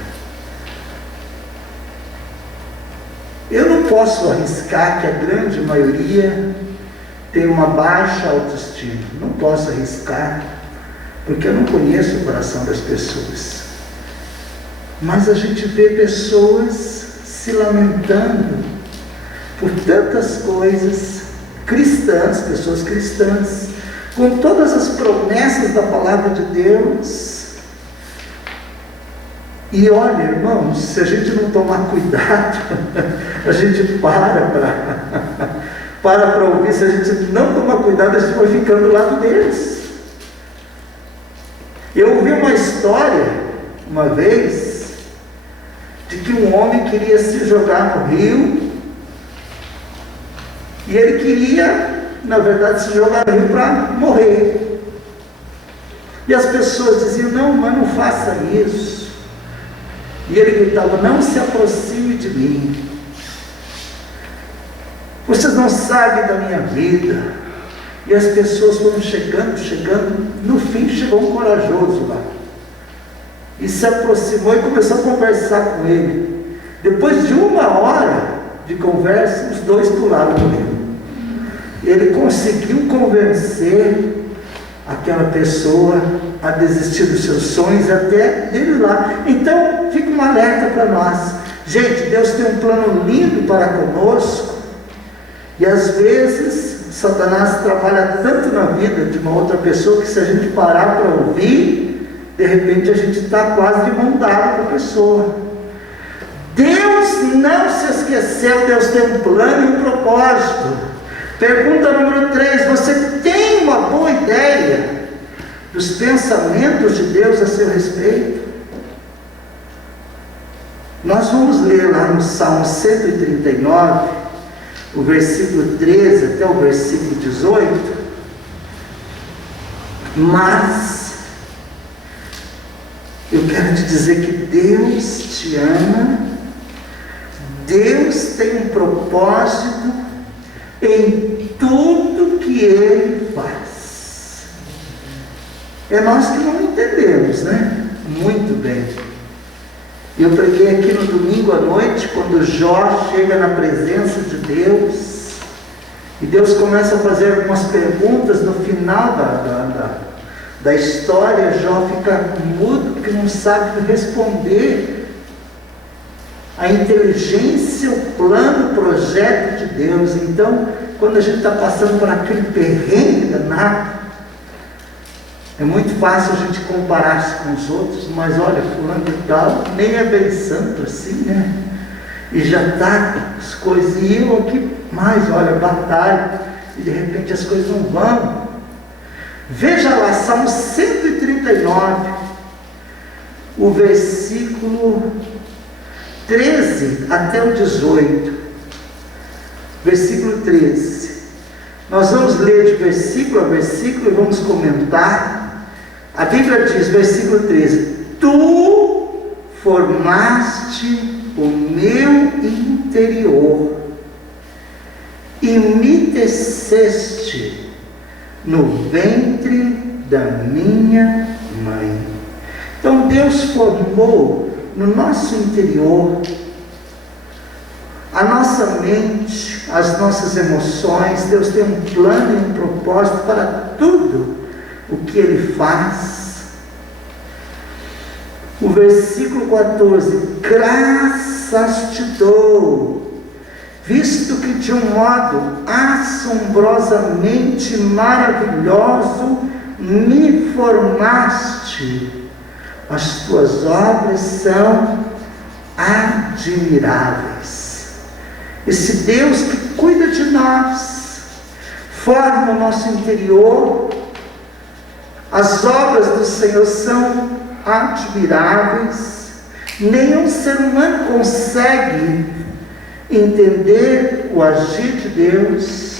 Eu não posso arriscar que a grande maioria tem uma baixa autoestima. Não posso arriscar, porque eu não conheço o coração das pessoas. Mas a gente vê pessoas se lamentando por tantas coisas cristãs, pessoas cristãs, com todas as promessas da palavra de Deus. E olha, irmãos, se a gente não tomar cuidado, a gente para ouvir. Se a gente não tomar cuidado, a gente vai ficando do lado deles. Eu ouvi uma história, uma vez, de que um homem queria se jogar no rio, e ele queria, na verdade, se jogar no rio para morrer. E as pessoas diziam: não, mas não faça isso. E ele gritava: não se aproxime de mim. Vocês não sabem da minha vida. E as pessoas foram chegando. No fim chegou um corajoso lá. E se aproximou e começou a conversar com ele. Depois de 1 hora de conversa, os dois pularam do rio. Ele conseguiu convencer aquela pessoa a desistir dos seus sonhos, até dele lá. Então, fica um alerta para nós. Gente, Deus tem um plano lindo para conosco. E às vezes, Satanás trabalha tanto na vida de uma outra pessoa, que se a gente parar para ouvir, de repente a gente está quase de mão dada com a pessoa. Deus não se esqueceu, Deus tem um plano e um propósito. Pergunta número 3, você tem uma boa ideia dos pensamentos de Deus a seu respeito? Nós vamos ler lá no Salmo 139, o versículo 13 até o versículo 18, mas eu quero te dizer que Deus te ama, Deus tem um propósito em tudo que Ele faz. É nós que não entendemos, né? Muito bem. Eu preguei aqui no domingo à noite, quando Jó chega na presença de Deus, e Deus começa a fazer algumas perguntas. No final da história, Jó fica mudo, porque não sabe responder a inteligência, o plano, o projeto de Deus. Então, quando a gente está passando por aquele perrengue danado, é muito fácil a gente comparar-se com os outros, mas olha, fulano de tal nem é bem santo assim, né? E já está as coisas, e eu aqui mais, olha, batalha, e de repente as coisas não vão. Veja lá, Salmo 139, o versículo 13 até o 18. Versículo 13. Nós vamos ler de versículo a versículo e vamos comentar. A Bíblia diz, versículo 13: Tu formaste o meu interior e me teceste no ventre da minha mãe. Então Deus formou no nosso interior a nossa mente, as nossas emoções. Deus tem um plano e um propósito para tudo o que Ele faz. O versículo 14: graças te dou, visto que de um modo assombrosamente maravilhoso me formaste. As tuas obras são admiráveis. Esse Deus que cuida de nós, forma o nosso interior. As obras do Senhor são admiráveis. Nenhum ser humano consegue entender o agir de Deus.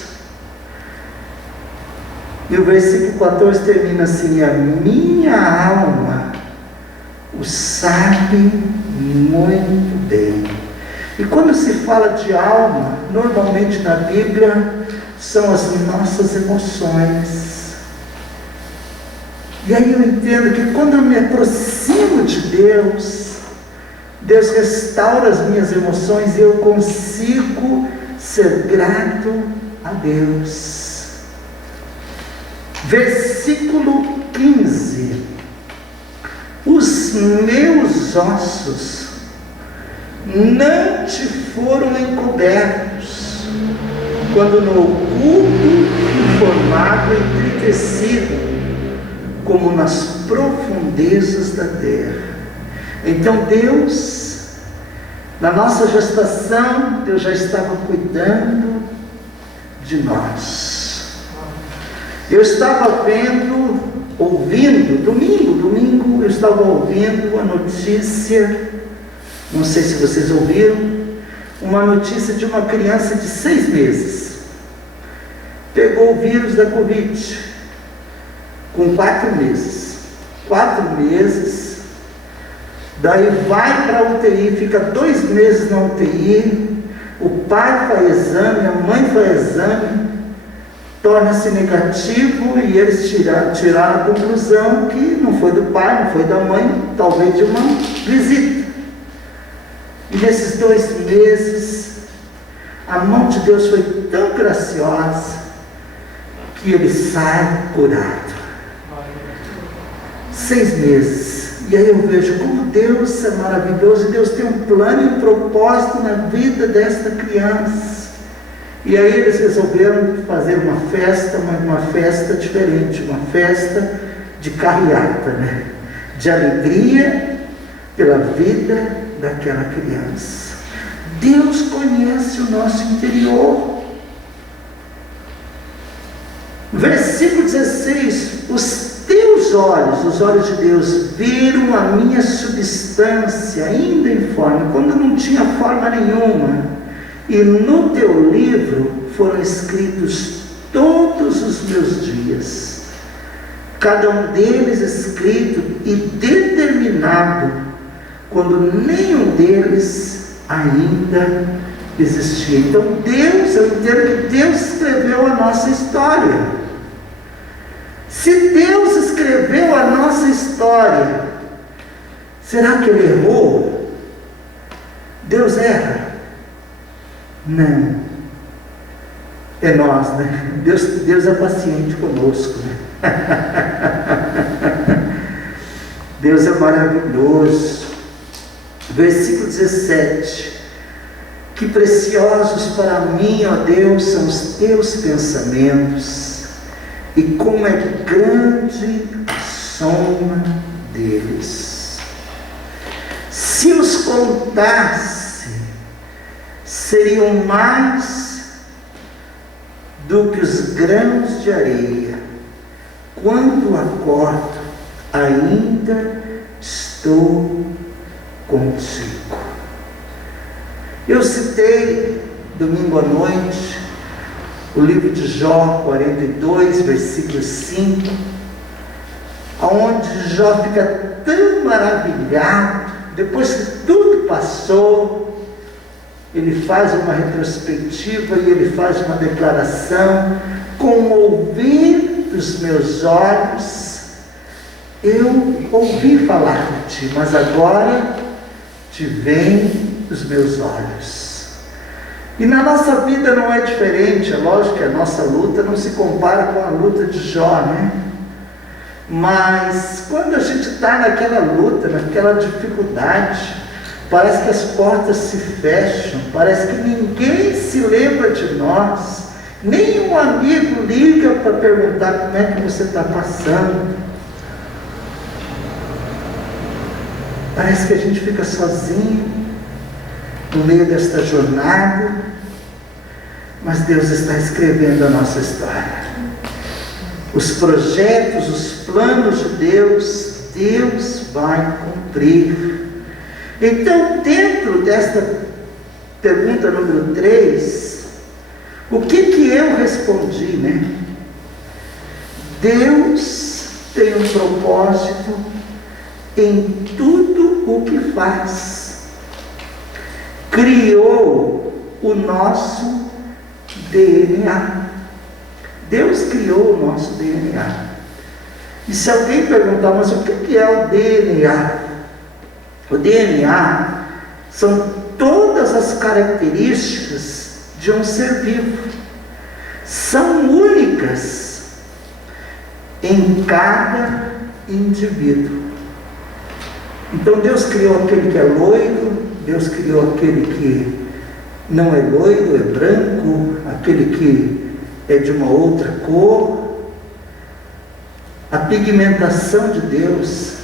E o versículo 14 termina assim: a minha alma o sabe muito bem. E quando se fala de alma, normalmente na Bíblia, são as nossas emoções. E aí eu entendo que quando eu me aproximo de Deus, Deus restaura as minhas emoções e eu consigo ser grato a Deus. Versículo 15: os meus ossos não te foram encobertos, quando no oculto, informado, entristecido, como nas profundezas da terra. Então Deus, na nossa gestação, Deus já estava cuidando de nós. Eu estava ouvindo, domingo eu estava ouvindo a notícia, não sei se vocês ouviram, uma notícia de uma criança de 6 meses. Pegou o vírus da Covid, com 4 meses. 4 meses, daí vai para a UTI, fica 2 meses na UTI, o pai faz exame, a mãe faz exame, torna-se negativo e eles tiraram a conclusão que não foi do pai, não foi da mãe, talvez de uma visita. E nesses 2 meses, a mão de Deus foi tão graciosa que ele sai curado. 6 meses. E aí eu vejo como Deus é maravilhoso, e Deus tem um plano e um propósito na vida desta criança. E aí eles resolveram fazer uma festa, mas uma festa diferente, uma festa de carreata, né? De alegria pela vida daquela criança. Deus conhece o nosso interior. Versículo 16: os teus olhos, os olhos de Deus, viram a minha substância ainda informe, quando não tinha forma nenhuma, e no teu livro foram escritos todos os meus dias, cada um deles escrito e determinado, quando nenhum deles ainda existia. Então eu entendo que Deus escreveu a nossa história. Se Deus escreveu a nossa história, será que Ele errou? Deus erra? Não. É nós, né? Deus é paciente conosco, né? Deus é maravilhoso. Versículo 17: que preciosos para mim, ó Deus, são os teus pensamentos, e como é grande a soma deles. Se os contasse, seriam mais do que os grãos de areia. Quando acordo, ainda estou contigo. Eu citei domingo à noite o livro de Jó 42, versículo 5, onde Jó fica tão maravilhado, depois que tudo passou, ele faz uma retrospectiva e ele faz uma declaração: com o ouvir dos meus olhos, eu ouvi falar de ti, mas agora te veem os meus olhos. E na nossa vida não é diferente. É lógico que a nossa luta não se compara com a luta de Jó, né? Mas quando a gente está naquela luta, naquela dificuldade, parece que as portas se fecham, parece que ninguém se lembra de nós, nenhum amigo liga para perguntar como é que você está passando. Parece que a gente fica sozinho no meio desta jornada, mas Deus está escrevendo a nossa história. Os projetos, os planos de Deus, Deus vai cumprir. Então, dentro desta pergunta número 3, o que eu respondi, né? Deus tem um propósito em tudo o que faz. Criou o nosso DNA. Deus criou o nosso DNA. E se alguém perguntar, mas o que é o DNA? O DNA são todas as características de um ser vivo. São únicas em cada indivíduo. Então Deus criou aquele que é loiro, Deus criou aquele que não é loiro, é branco, aquele que é de uma outra cor. A pigmentação de Deus,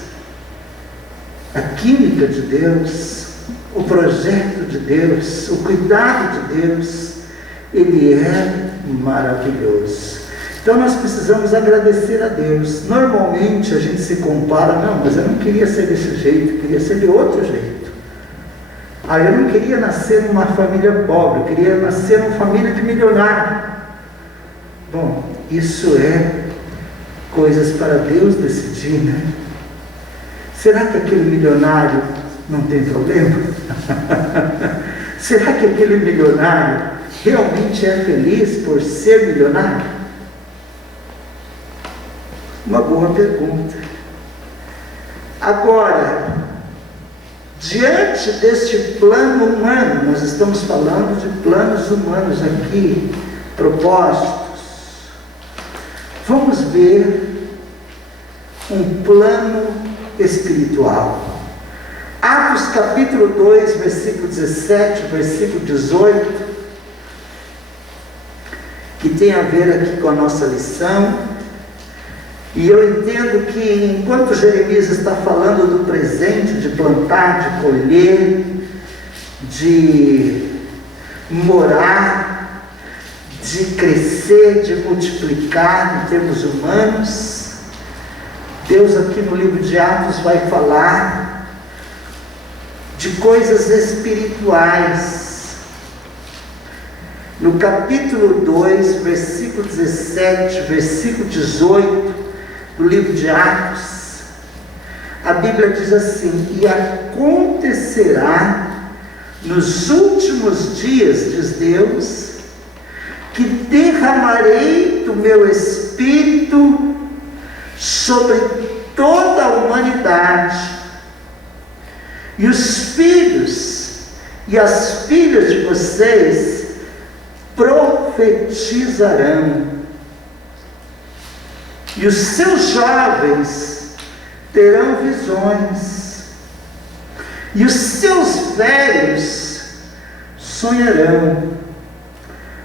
a química de Deus, o projeto de Deus, o cuidado de Deus, Ele é maravilhoso. Então nós precisamos agradecer a Deus. Normalmente a gente se compara, não, mas eu não queria ser desse jeito, eu queria ser de outro jeito. Eu não queria nascer numa família pobre, eu queria nascer numa família de milionário. Bom, isso é coisas para Deus decidir, né? Será que aquele milionário não tem problema? Será que aquele milionário realmente é feliz por ser milionário? Uma boa pergunta. Agora, diante deste plano humano, nós estamos falando de planos humanos aqui, propósitos, vamos ver um plano espiritual. Atos capítulo 2, versículo 17, versículo 18, que tem a ver aqui com a nossa lição. E eu entendo que enquanto Jeremias está falando do presente, de plantar, de colher, de morar, de crescer, de multiplicar em termos humanos, Deus aqui no livro de Atos vai falar de coisas espirituais. No capítulo 2, versículo 17, versículo 18, do livro de Atos, a Bíblia diz assim: e acontecerá nos últimos dias, diz Deus, que derramarei do meu Espírito sobre toda a humanidade, e os filhos e as filhas de vocês profetizarão, e os seus jovens terão visões, e os seus velhos sonharão.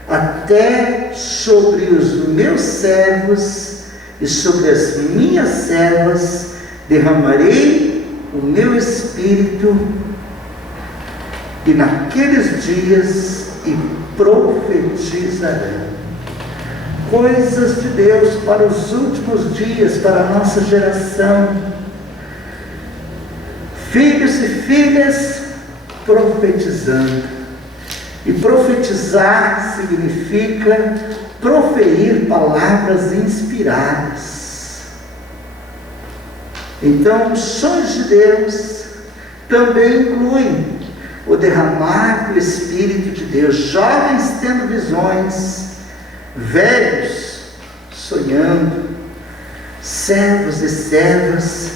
Até sobre os meus servos e sobre as minhas servas derramarei o meu Espírito, e naqueles dias profetizarão. Coisas de Deus para os últimos dias, para a nossa geração. Filhos e filhas profetizando. E profetizar significa proferir palavras inspiradas. Então, os sonhos de Deus também incluem o derramar do Espírito de Deus, jovens tendo visões, velhos sonhando, servos e servas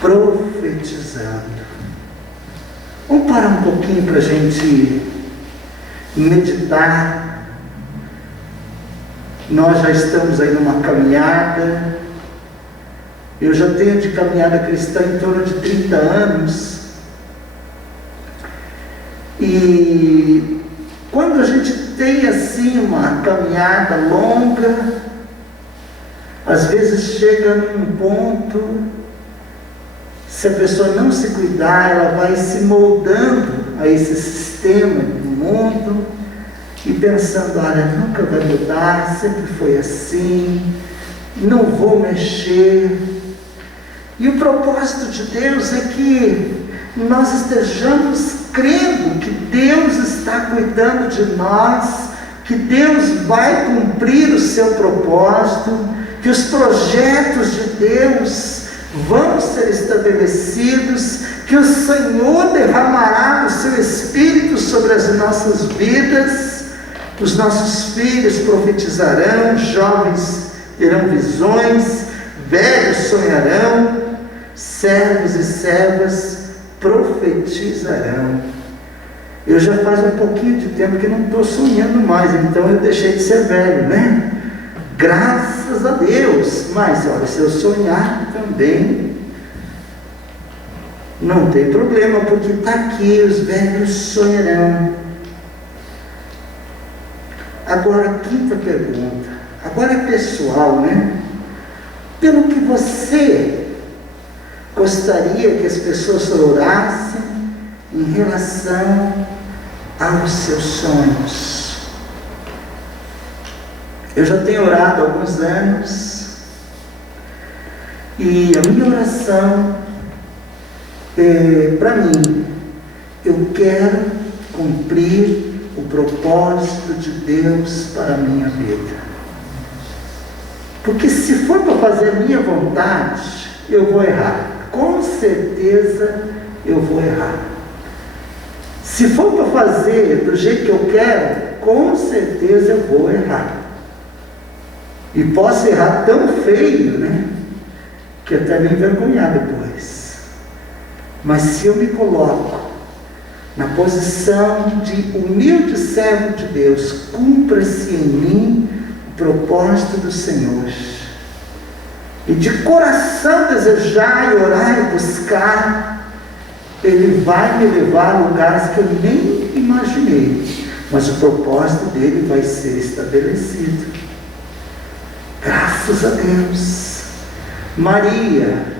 profetizando. Vamos parar um pouquinho para a gente meditar. Nós já estamos aí numa caminhada. Eu já tenho de caminhada cristã em torno de 30 anos. E quando a gente tem assim uma caminhada longa, às vezes chega num ponto, se a pessoa não se cuidar, ela vai se moldando a esse sistema do mundo e pensando: olha, nunca vai mudar, sempre foi assim, não vou mexer. E o propósito de Deus é que nós estejamos crendo que Deus está cuidando de nós, que Deus vai cumprir o seu propósito, que os projetos de Deus vão ser estabelecidos, que o Senhor derramará o seu Espírito sobre as nossas vidas, os nossos filhos profetizarão, jovens terão visões, velhos sonharão, servos e servas profetizarão. Eu já faz um pouquinho de tempo que não estou sonhando mais, então eu deixei de ser velho, né? Graças a Deus. Mas olha, se eu sonhar também não tem problema, porque está aqui: os velhos sonharão, Agora, a quinta pergunta, agora é pessoal, né? Pelo que você gostaria que as pessoas orassem em relação aos seus sonhos? Eu já tenho orado há alguns anos, e a minha oração para mim, eu quero cumprir o propósito de Deus para a minha vida. Porque se for para fazer a minha vontade, eu vou errar. Com certeza eu vou errar. Se for para fazer do jeito que eu quero, com certeza eu vou errar. E posso errar tão feio, né? Que até me envergonhar depois. Mas se eu me coloco na posição de humilde servo de Deus, cumpra-se em mim o propósito do Senhor, e de coração desejar e orar e buscar, Ele vai me levar a lugares que eu nem imaginei, mas o propósito dele vai ser estabelecido. Graças a Deus. Maria,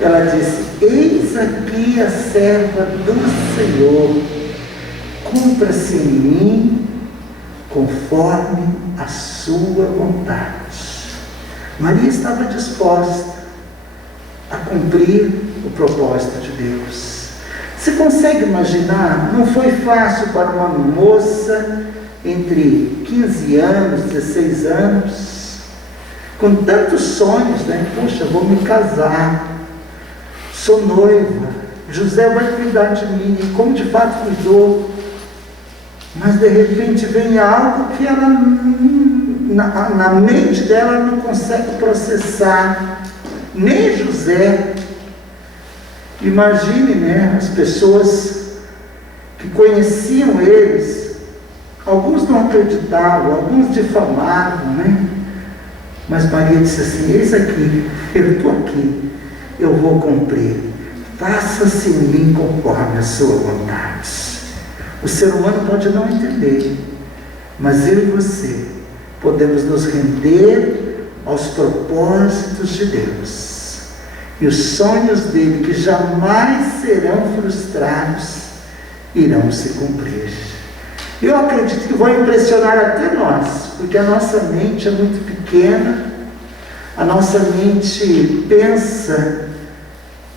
ela disse: eis aqui a serva do Senhor, cumpra-se em mim conforme a sua vontade. Maria estava disposta a cumprir o propósito de Deus. Você consegue imaginar? Não foi fácil para uma moça entre 15 anos, 16 anos, com tantos sonhos, né? Poxa, vou me casar, sou noiva, José vai cuidar de mim, e como de fato cuidou. Mas de repente vem algo que ela, na mente dela, não consegue processar, nem José. Imagine, né, as pessoas que conheciam eles, alguns não acreditavam, alguns difamavam, né? Mas Maria disse assim: eis aqui, eu estou aqui, eu vou cumprir, faça-se em mim conforme a sua vontade. O ser humano pode não entender, mas eu e você podemos nos render aos propósitos de Deus, e os sonhos dele, que jamais serão frustrados, irão se cumprir. Eu acredito que vão impressionar até nós, porque a nossa mente é muito pequena, a nossa mente pensa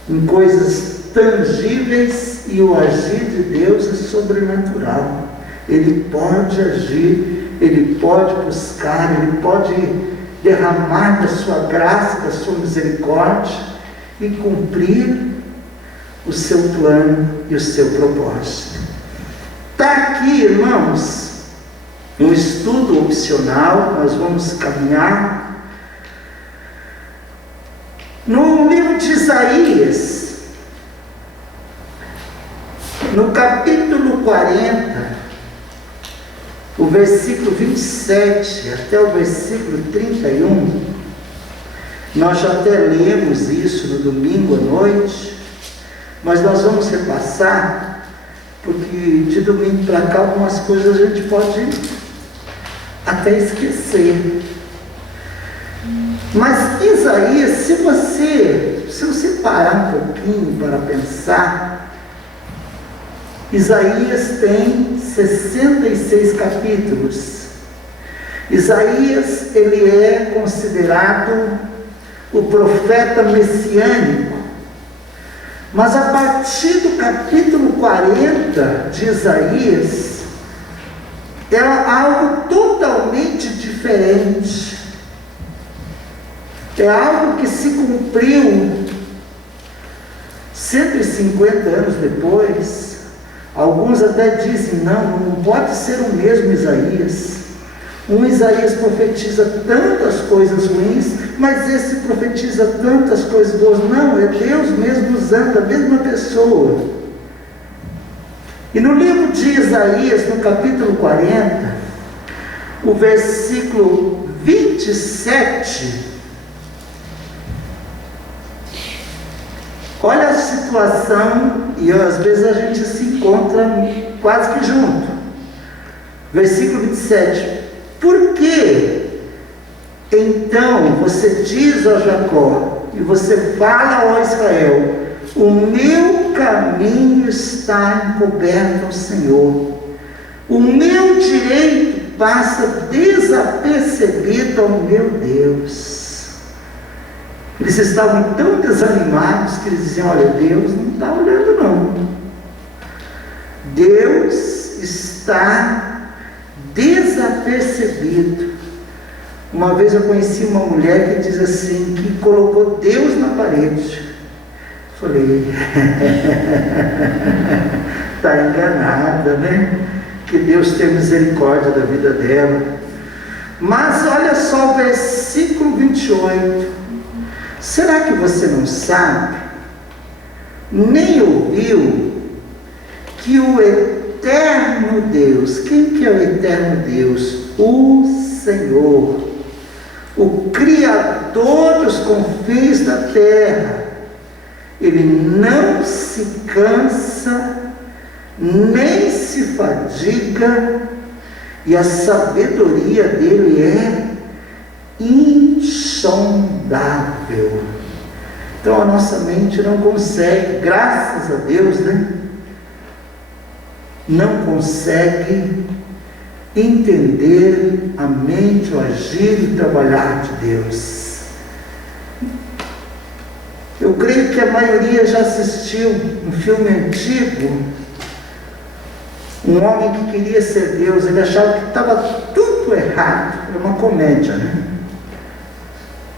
em coisas tangíveis, e o agir de Deus é sobrenatural. Ele pode agir, Ele pode buscar, Ele pode derramar da sua graça, da sua misericórdia, e cumprir o seu plano e o seu propósito. Está aqui, irmãos, um estudo opcional. Nós vamos caminhar no livro de Isaías, no capítulo 40, o versículo 27 até o versículo 31. Nós já até lemos isso no domingo à noite, mas nós vamos repassar, porque de domingo para cá algumas coisas a gente pode até esquecer. Mas Isaías, se você parar um pouquinho para pensar, Isaías tem 66 capítulos. Isaías, ele é considerado o profeta messiânico. Mas a partir do capítulo 40 de Isaías, é algo totalmente diferente. É algo que se cumpriu 150 anos depois. Alguns até dizem: não pode ser o mesmo Isaías. Um Isaías profetiza tantas coisas ruins, mas esse profetiza tantas coisas boas. Não, é Deus mesmo usando a mesma pessoa. E no livro de Isaías, no capítulo 40, o versículo 27, olha a situação, e às vezes a gente se encontra quase que junto. Versículo 27. Por que então você diz a Jacó e você fala a Israel: o meu caminho está encoberto ao Senhor, o meu direito passa desapercebido ao meu Deus. Eles estavam tão desanimados que eles diziam: olha, Deus não está olhando não. Deus está desapercebido. Uma vez eu conheci uma mulher que diz assim, que colocou Deus na parede. Falei, está enganada, né? Que Deus tenha misericórdia da vida dela. Mas olha só o versículo 28. Será que você não sabe, nem ouviu, que o eterno Deus, quem que é o eterno Deus? O Senhor, o Criador dos confins da terra, Ele não se cansa, nem se fadiga, e a sabedoria dele é insondável. Então a nossa mente não consegue, graças a Deus, né? Não consegue entender a mente, o agir e trabalhar de Deus. Eu creio que a maioria já assistiu um filme antigo, um homem que queria ser Deus, ele achava que estava tudo errado, era uma comédia, né?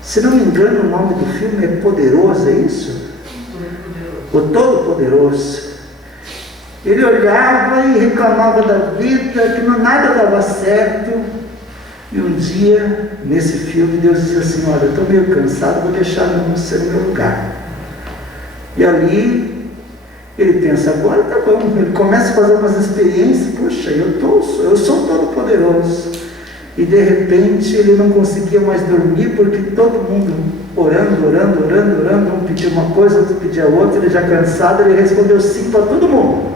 Se não me engano, o nome do filme é Poderoso, é isso? O Todo-Poderoso. Ele olhava e reclamava da vida, que nada dava certo. E um dia, nesse filme, Deus dizia assim: olha, eu estou meio cansado, vou deixar você no meu lugar. E ali, ele pensa: agora tá bom. Ele começa a fazer umas experiências. Poxa, eu sou todo-poderoso. E de repente, ele não conseguia mais dormir, porque todo mundo orando, um pedia uma coisa, outro pedia outra. Ele já cansado, ele respondeu sim para todo mundo.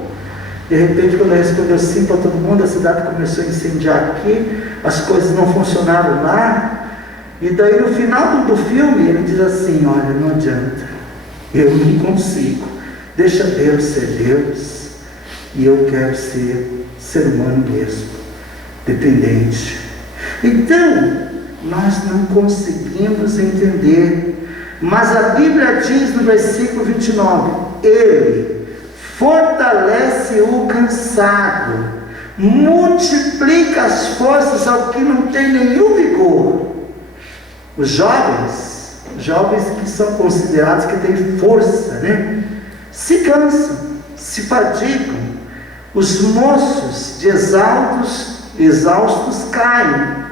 De repente, quando ele respondeu sim para todo mundo, a cidade começou a incendiar aqui, as coisas não funcionaram lá. E daí, no final do filme, ele diz assim: olha, não adianta, eu não consigo, deixa Deus ser Deus, e eu quero ser humano mesmo, dependente. Então, nós não conseguimos entender, mas a Bíblia diz no versículo 29, Ele fortalece o cansado, multiplica as forças ao que não tem nenhum vigor. Os jovens que são considerados que têm força, né? Se cansam, se fadigam. Os moços de exaustos caem,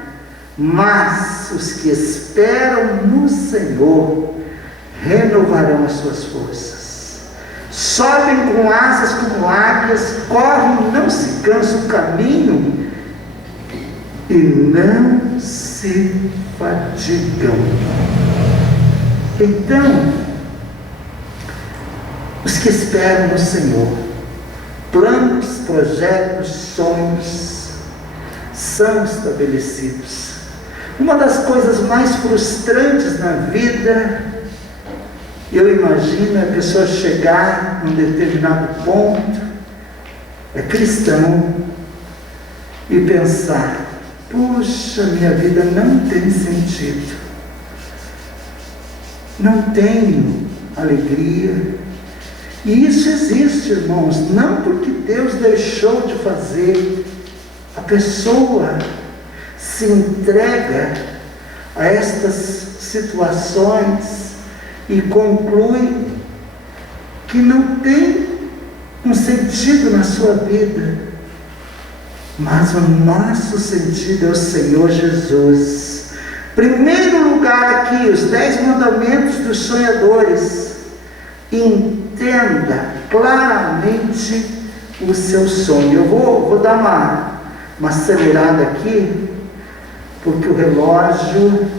mas os que esperam no Senhor renovarão as suas forças. Sobem com asas como águias, correm e não se cansam, caminham e não se fadigam. Então, os que esperam no Senhor, planos, projetos, sonhos são estabelecidos. Uma das coisas mais frustrantes na vida, eu imagino, a pessoa chegar num determinado ponto, é cristão, e pensar: puxa, minha vida não tem sentido, não tenho alegria. E isso existe, irmãos, não porque Deus deixou de fazer. A pessoa se entrega a estas situações e conclui que não tem um sentido na sua vida, mas o nosso sentido é o Senhor Jesus. Primeiro lugar aqui, os 10 mandamentos dos sonhadores. Entenda claramente o seu sonho. Eu vou dar uma acelerada aqui, porque o relógio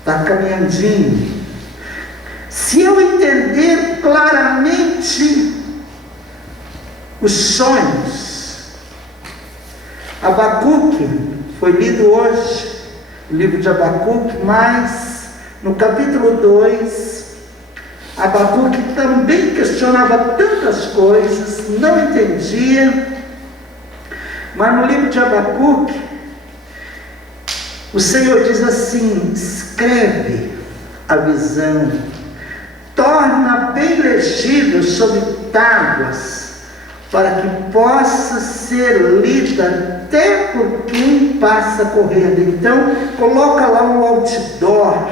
está caminhandinho. Se eu entender claramente os sonhos, Abacuque foi lido hoje, o livro de Abacuque, mas no capítulo 2, Abacuque também questionava tantas coisas, não entendia, mas no livro de Abacuque, o Senhor diz assim: escreve a visão, torna bem legível sobre tábuas, para que possa ser lida até por quem passa correndo. Então, coloca lá um outdoor,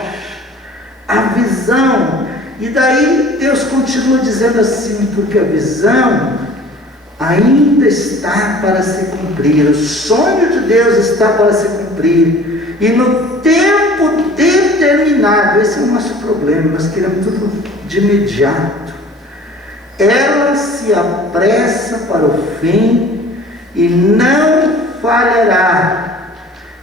a visão. E daí Deus continua dizendo assim: porque a visão ainda está para se cumprir, o sonho de Deus está para se cumprir, e no tempo determinado. Esse é o nosso problema, nós queremos tudo de imediato. Ela se apressa para o fim e não falhará,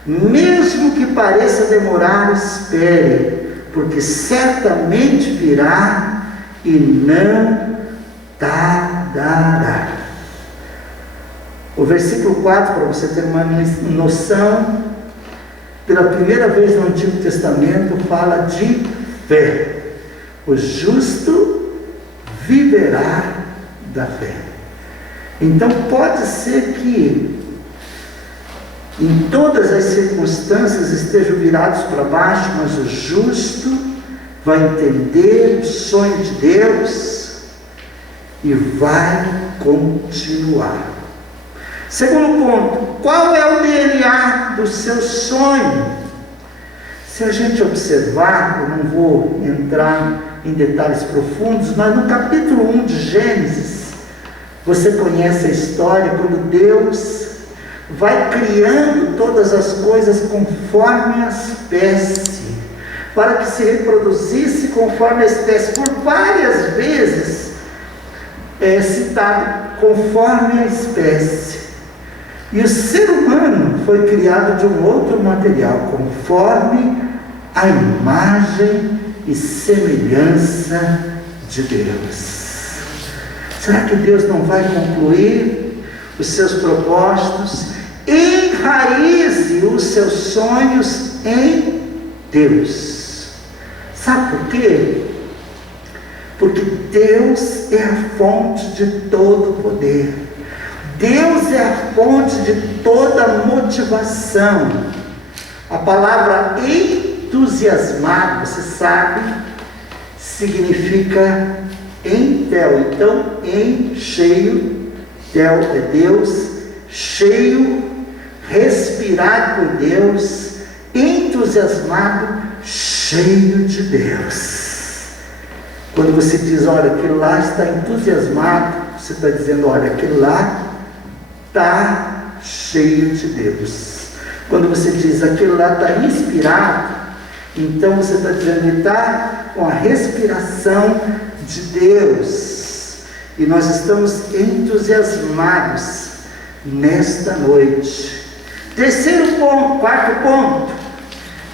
mesmo que pareça demorar, espere, porque certamente virá e não tardará. O versículo 4, para você ter uma noção, pela primeira vez no Antigo Testamento fala de fé. O justo viverá da fé. Então pode ser que em todas as circunstâncias estejam virados para baixo, mas o justo vai entender o sonho de Deus e vai continuar. Segundo ponto, qual é o DNA do seu sonho? Se a gente observar, eu não vou entrar em detalhes profundos, mas no capítulo 1 de Gênesis, você conhece a história, quando Deus vai criando todas as coisas conforme a espécie, para que se reproduzisse conforme a espécie. Por várias vezes é citado conforme a espécie. E o ser humano foi criado de um outro material, conforme a imagem e semelhança de Deus. Será que Deus não vai concluir os seus propósitos? Enraize os seus sonhos em Deus. Sabe por quê? Porque Deus é a fonte de todo poder. Deus é a fonte de toda motivação. A palavra entusiasmar, você sabe, significa entel. Então, em cheio, tel é Deus, cheio, respirar por Deus, entusiasmado, cheio de Deus. Quando você diz, olha, aquele lá está entusiasmado, você está dizendo, olha, aquele lá está cheio de Deus. Quando você diz, aquele lá está inspirado, então você está dizendo, ele está com a respiração de Deus. E nós estamos entusiasmados nesta noite. Terceiro ponto, quarto ponto,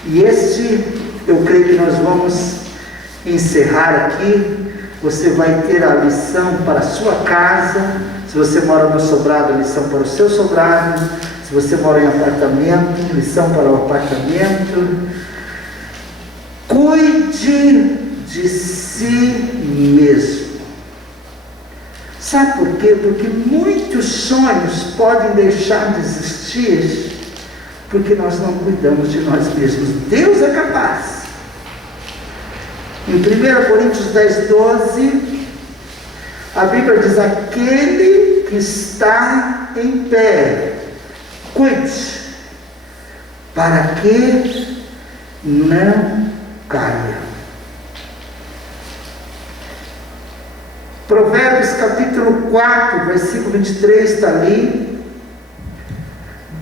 e este eu creio que nós vamos encerrar aqui. Você vai ter a lição para a sua casa. Se você mora no sobrado, lição para o seu sobrado. Se você mora em apartamento, lição para o apartamento. Cuide de si mesmo. Sabe por quê? Porque muitos sonhos podem deixar de existir porque nós não cuidamos de nós mesmos. Deus é capaz. Em 1 Coríntios 10:12, a Bíblia diz, aquele que está em pé, cuide, para que não caia. Provérbios capítulo 4, versículo 23, está ali.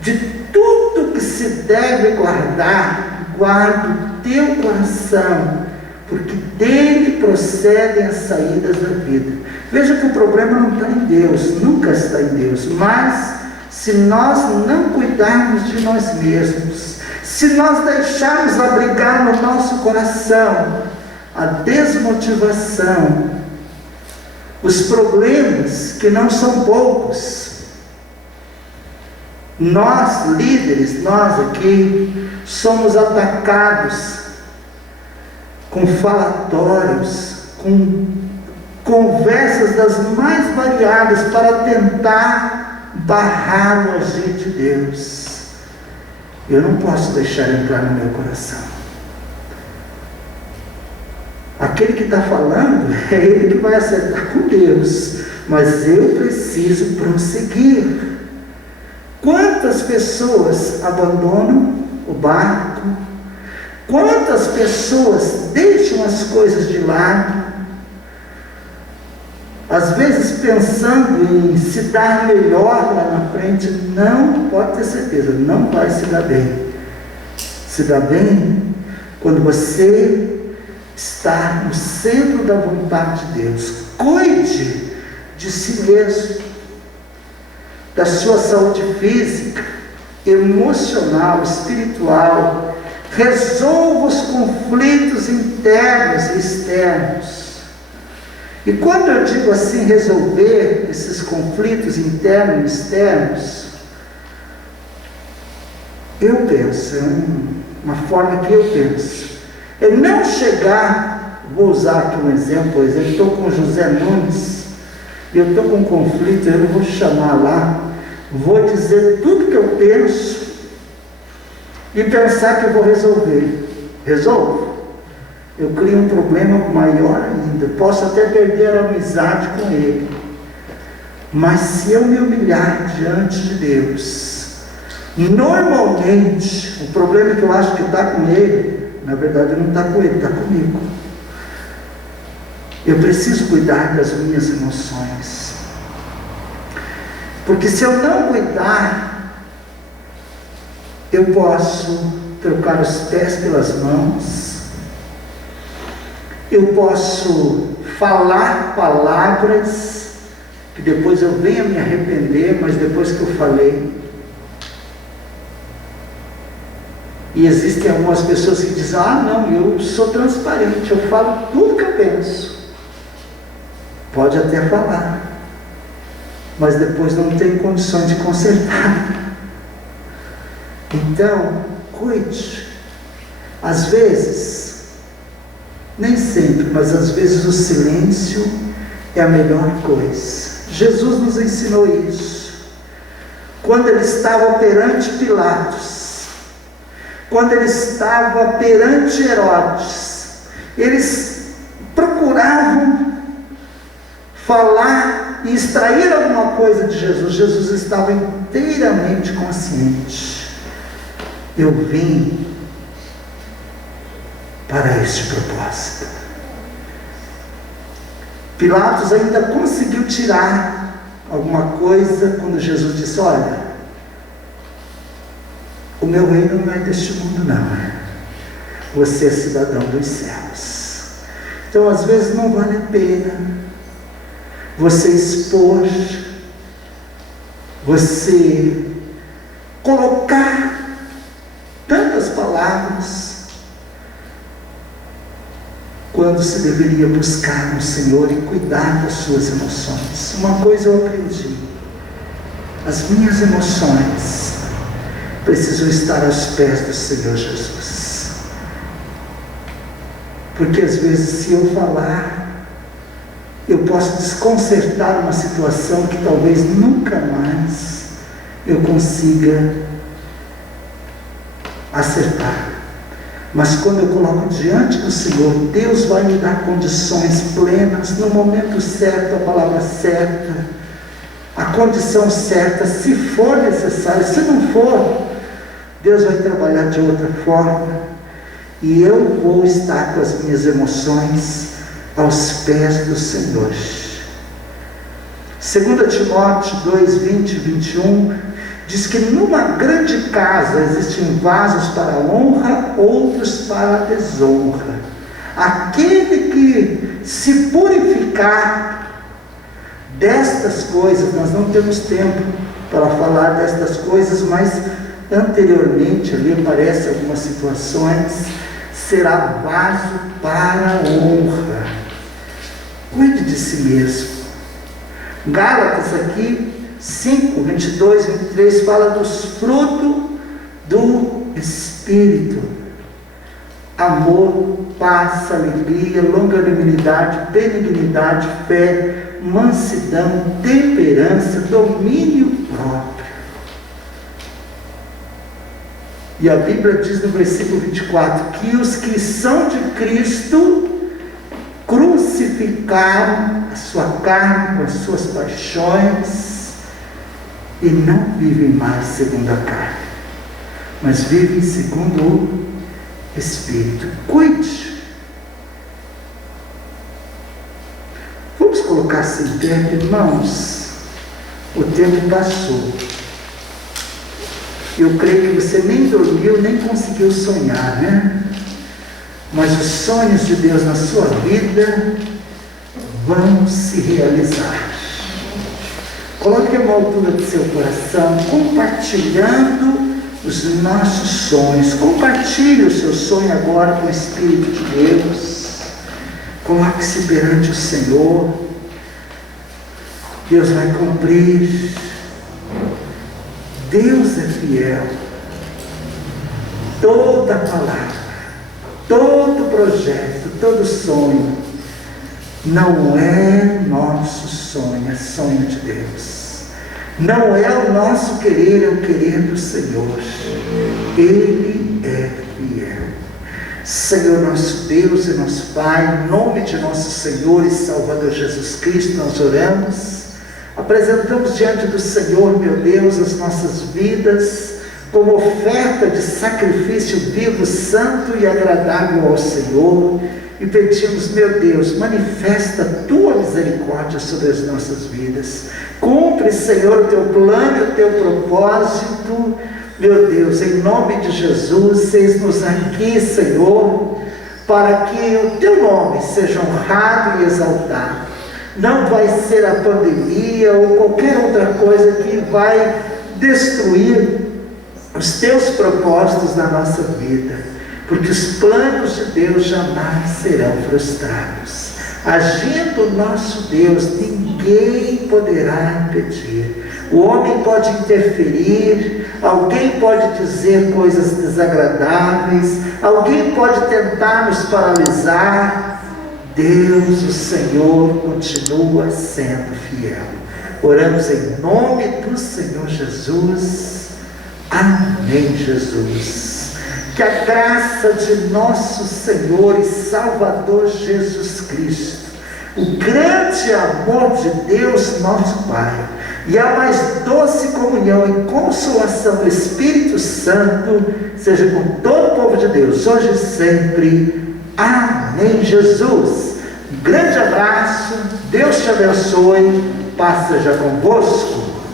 De tudo que se deve guardar, guarda o teu coração, porque dele procedem as saídas da vida. Veja que o problema não está em Deus, nunca está em Deus, mas se nós não cuidarmos de nós mesmos, se nós deixarmos abrigar no nosso coração a desmotivação, os problemas, que não são poucos, Nós, líderes, nós aqui, somos atacados com falatórios, com conversas das mais variadas para tentar barrar o agir de Deus. Eu não posso deixar entrar no meu coração. Aquele que está falando é ele que vai acertar com Deus, mas eu preciso prosseguir. Quantas pessoas abandonam o barco? Quantas pessoas deixam as coisas de lado? Às vezes pensando em se dar melhor lá na frente, não, pode ter certeza, não vai se dar bem. Se dá bem quando você está no centro da vontade de Deus. Cuide de si mesmo, da sua saúde física, emocional, espiritual. Resolva os conflitos internos e externos. E quando eu digo assim, resolver esses conflitos internos e externos, eu penso, é uma forma que eu penso, é não chegar, vou usar aqui um exemplo, por exemplo, estou com José Nunes, e eu estou com um conflito, eu vou chamar lá, vou dizer tudo que eu penso, e pensar que eu vou resolver. Resolvo? Eu crio um problema maior ainda. Posso até perder a amizade com ele. Mas se eu me humilhar diante de Deus, normalmente, o problema que eu acho que está com ele, na verdade não está com ele, está comigo. Eu preciso cuidar das minhas emoções. Porque se eu não cuidar, eu posso trocar os pés pelas mãos, eu posso falar palavras que depois eu venha me arrepender, mas depois que eu falei. E existem algumas pessoas que dizem, não, eu sou transparente, eu falo tudo que eu penso. Pode até falar, mas depois não tem condições de consertar. Então, cuide. Às vezes, nem sempre, mas às vezes o silêncio é a melhor coisa. Jesus nos ensinou isso. Quando ele estava perante Pilatos, quando ele estava perante Herodes, eles procuravam falar e extrair alguma coisa de Jesus. Jesus estava inteiramente consciente. Eu vim para este propósito. Pilatos ainda conseguiu tirar alguma coisa quando Jesus disse, olha, o meu reino não é deste mundo não, você é cidadão dos céus. Então às vezes não vale a pena você expor, você colocar tantas palavras, quando se deveria buscar no Senhor e cuidar das suas emoções. Uma coisa eu aprendi, as minhas emoções precisam estar aos pés do Senhor Jesus, porque às vezes se eu falar, eu posso desconcertar uma situação que talvez nunca mais eu consiga acertar. Mas quando eu coloco diante do Senhor, Deus vai me dar condições plenas, no momento certo, a palavra certa, a condição certa, se for necessário. Se não for, Deus vai trabalhar de outra forma, e eu vou estar com as minhas emoções aos pés do Senhor. 2 Timóteo 2, 20 e 21, diz que numa grande casa existem vasos para a honra, outros para a desonra. Aquele que se purificar destas coisas, nós não temos tempo para falar destas coisas, mas anteriormente ali aparecem algumas situações, será vaso para a honra. Cuide de si mesmo. Gálatas aqui, 5, 22, 23 fala dos frutos do Espírito: amor, paz, alegria, longanimidade, benignidade, fé, mansidão, temperança, domínio próprio. E a Bíblia diz no versículo 24 que os que são de Cristo crucificaram a sua carne com as suas paixões e não vivem mais segundo a carne, mas vivem segundo o Espírito. Cuide. Vamos colocar-se em pé, irmãos. O tempo passou. Eu creio que você nem dormiu, nem conseguiu sonhar, né? Mas os sonhos de Deus na sua vida vão se realizar. Coloque a mão à altura do seu coração, compartilhando os nossos sonhos. Compartilhe o seu sonho agora com o Espírito de Deus. Coloque-se perante o Senhor. Deus vai cumprir. Deus é fiel. Toda palavra, todo projeto, todo sonho não é nosso sonho, é sonho de Deus. Não é o nosso querer, é o querer do Senhor. Ele é fiel. Senhor nosso Deus e nosso Pai, em nome de nosso Senhor e Salvador Jesus Cristo, nós oramos. Apresentamos diante do Senhor, meu Deus, as nossas vidas como oferta de sacrifício vivo, santo e agradável ao Senhor, e pedimos, meu Deus, manifesta a tua misericórdia sobre as nossas vidas. Cumpre, Senhor, o teu plano e o teu propósito, meu Deus, em nome de Jesus. Eis-nos aqui, Senhor, para que o teu nome seja honrado e exaltado. Não vai ser a pandemia ou qualquer outra coisa que vai destruir os teus propósitos na nossa vida, porque os planos de Deus jamais serão frustrados. Agindo o nosso Deus, ninguém poderá impedir. O homem pode interferir, alguém pode dizer coisas desagradáveis, alguém pode tentar nos paralisar. Deus, o Senhor, continua sendo fiel. Oramos em nome do Senhor Jesus. Amém, Jesus. Que a graça de nosso Senhor e Salvador Jesus Cristo, o grande amor de Deus nosso Pai, e a mais doce comunhão e consolação do Espírito Santo, seja com todo o povo de Deus, hoje e sempre. Amém, Jesus. Um grande abraço, Deus te abençoe, paz seja convosco.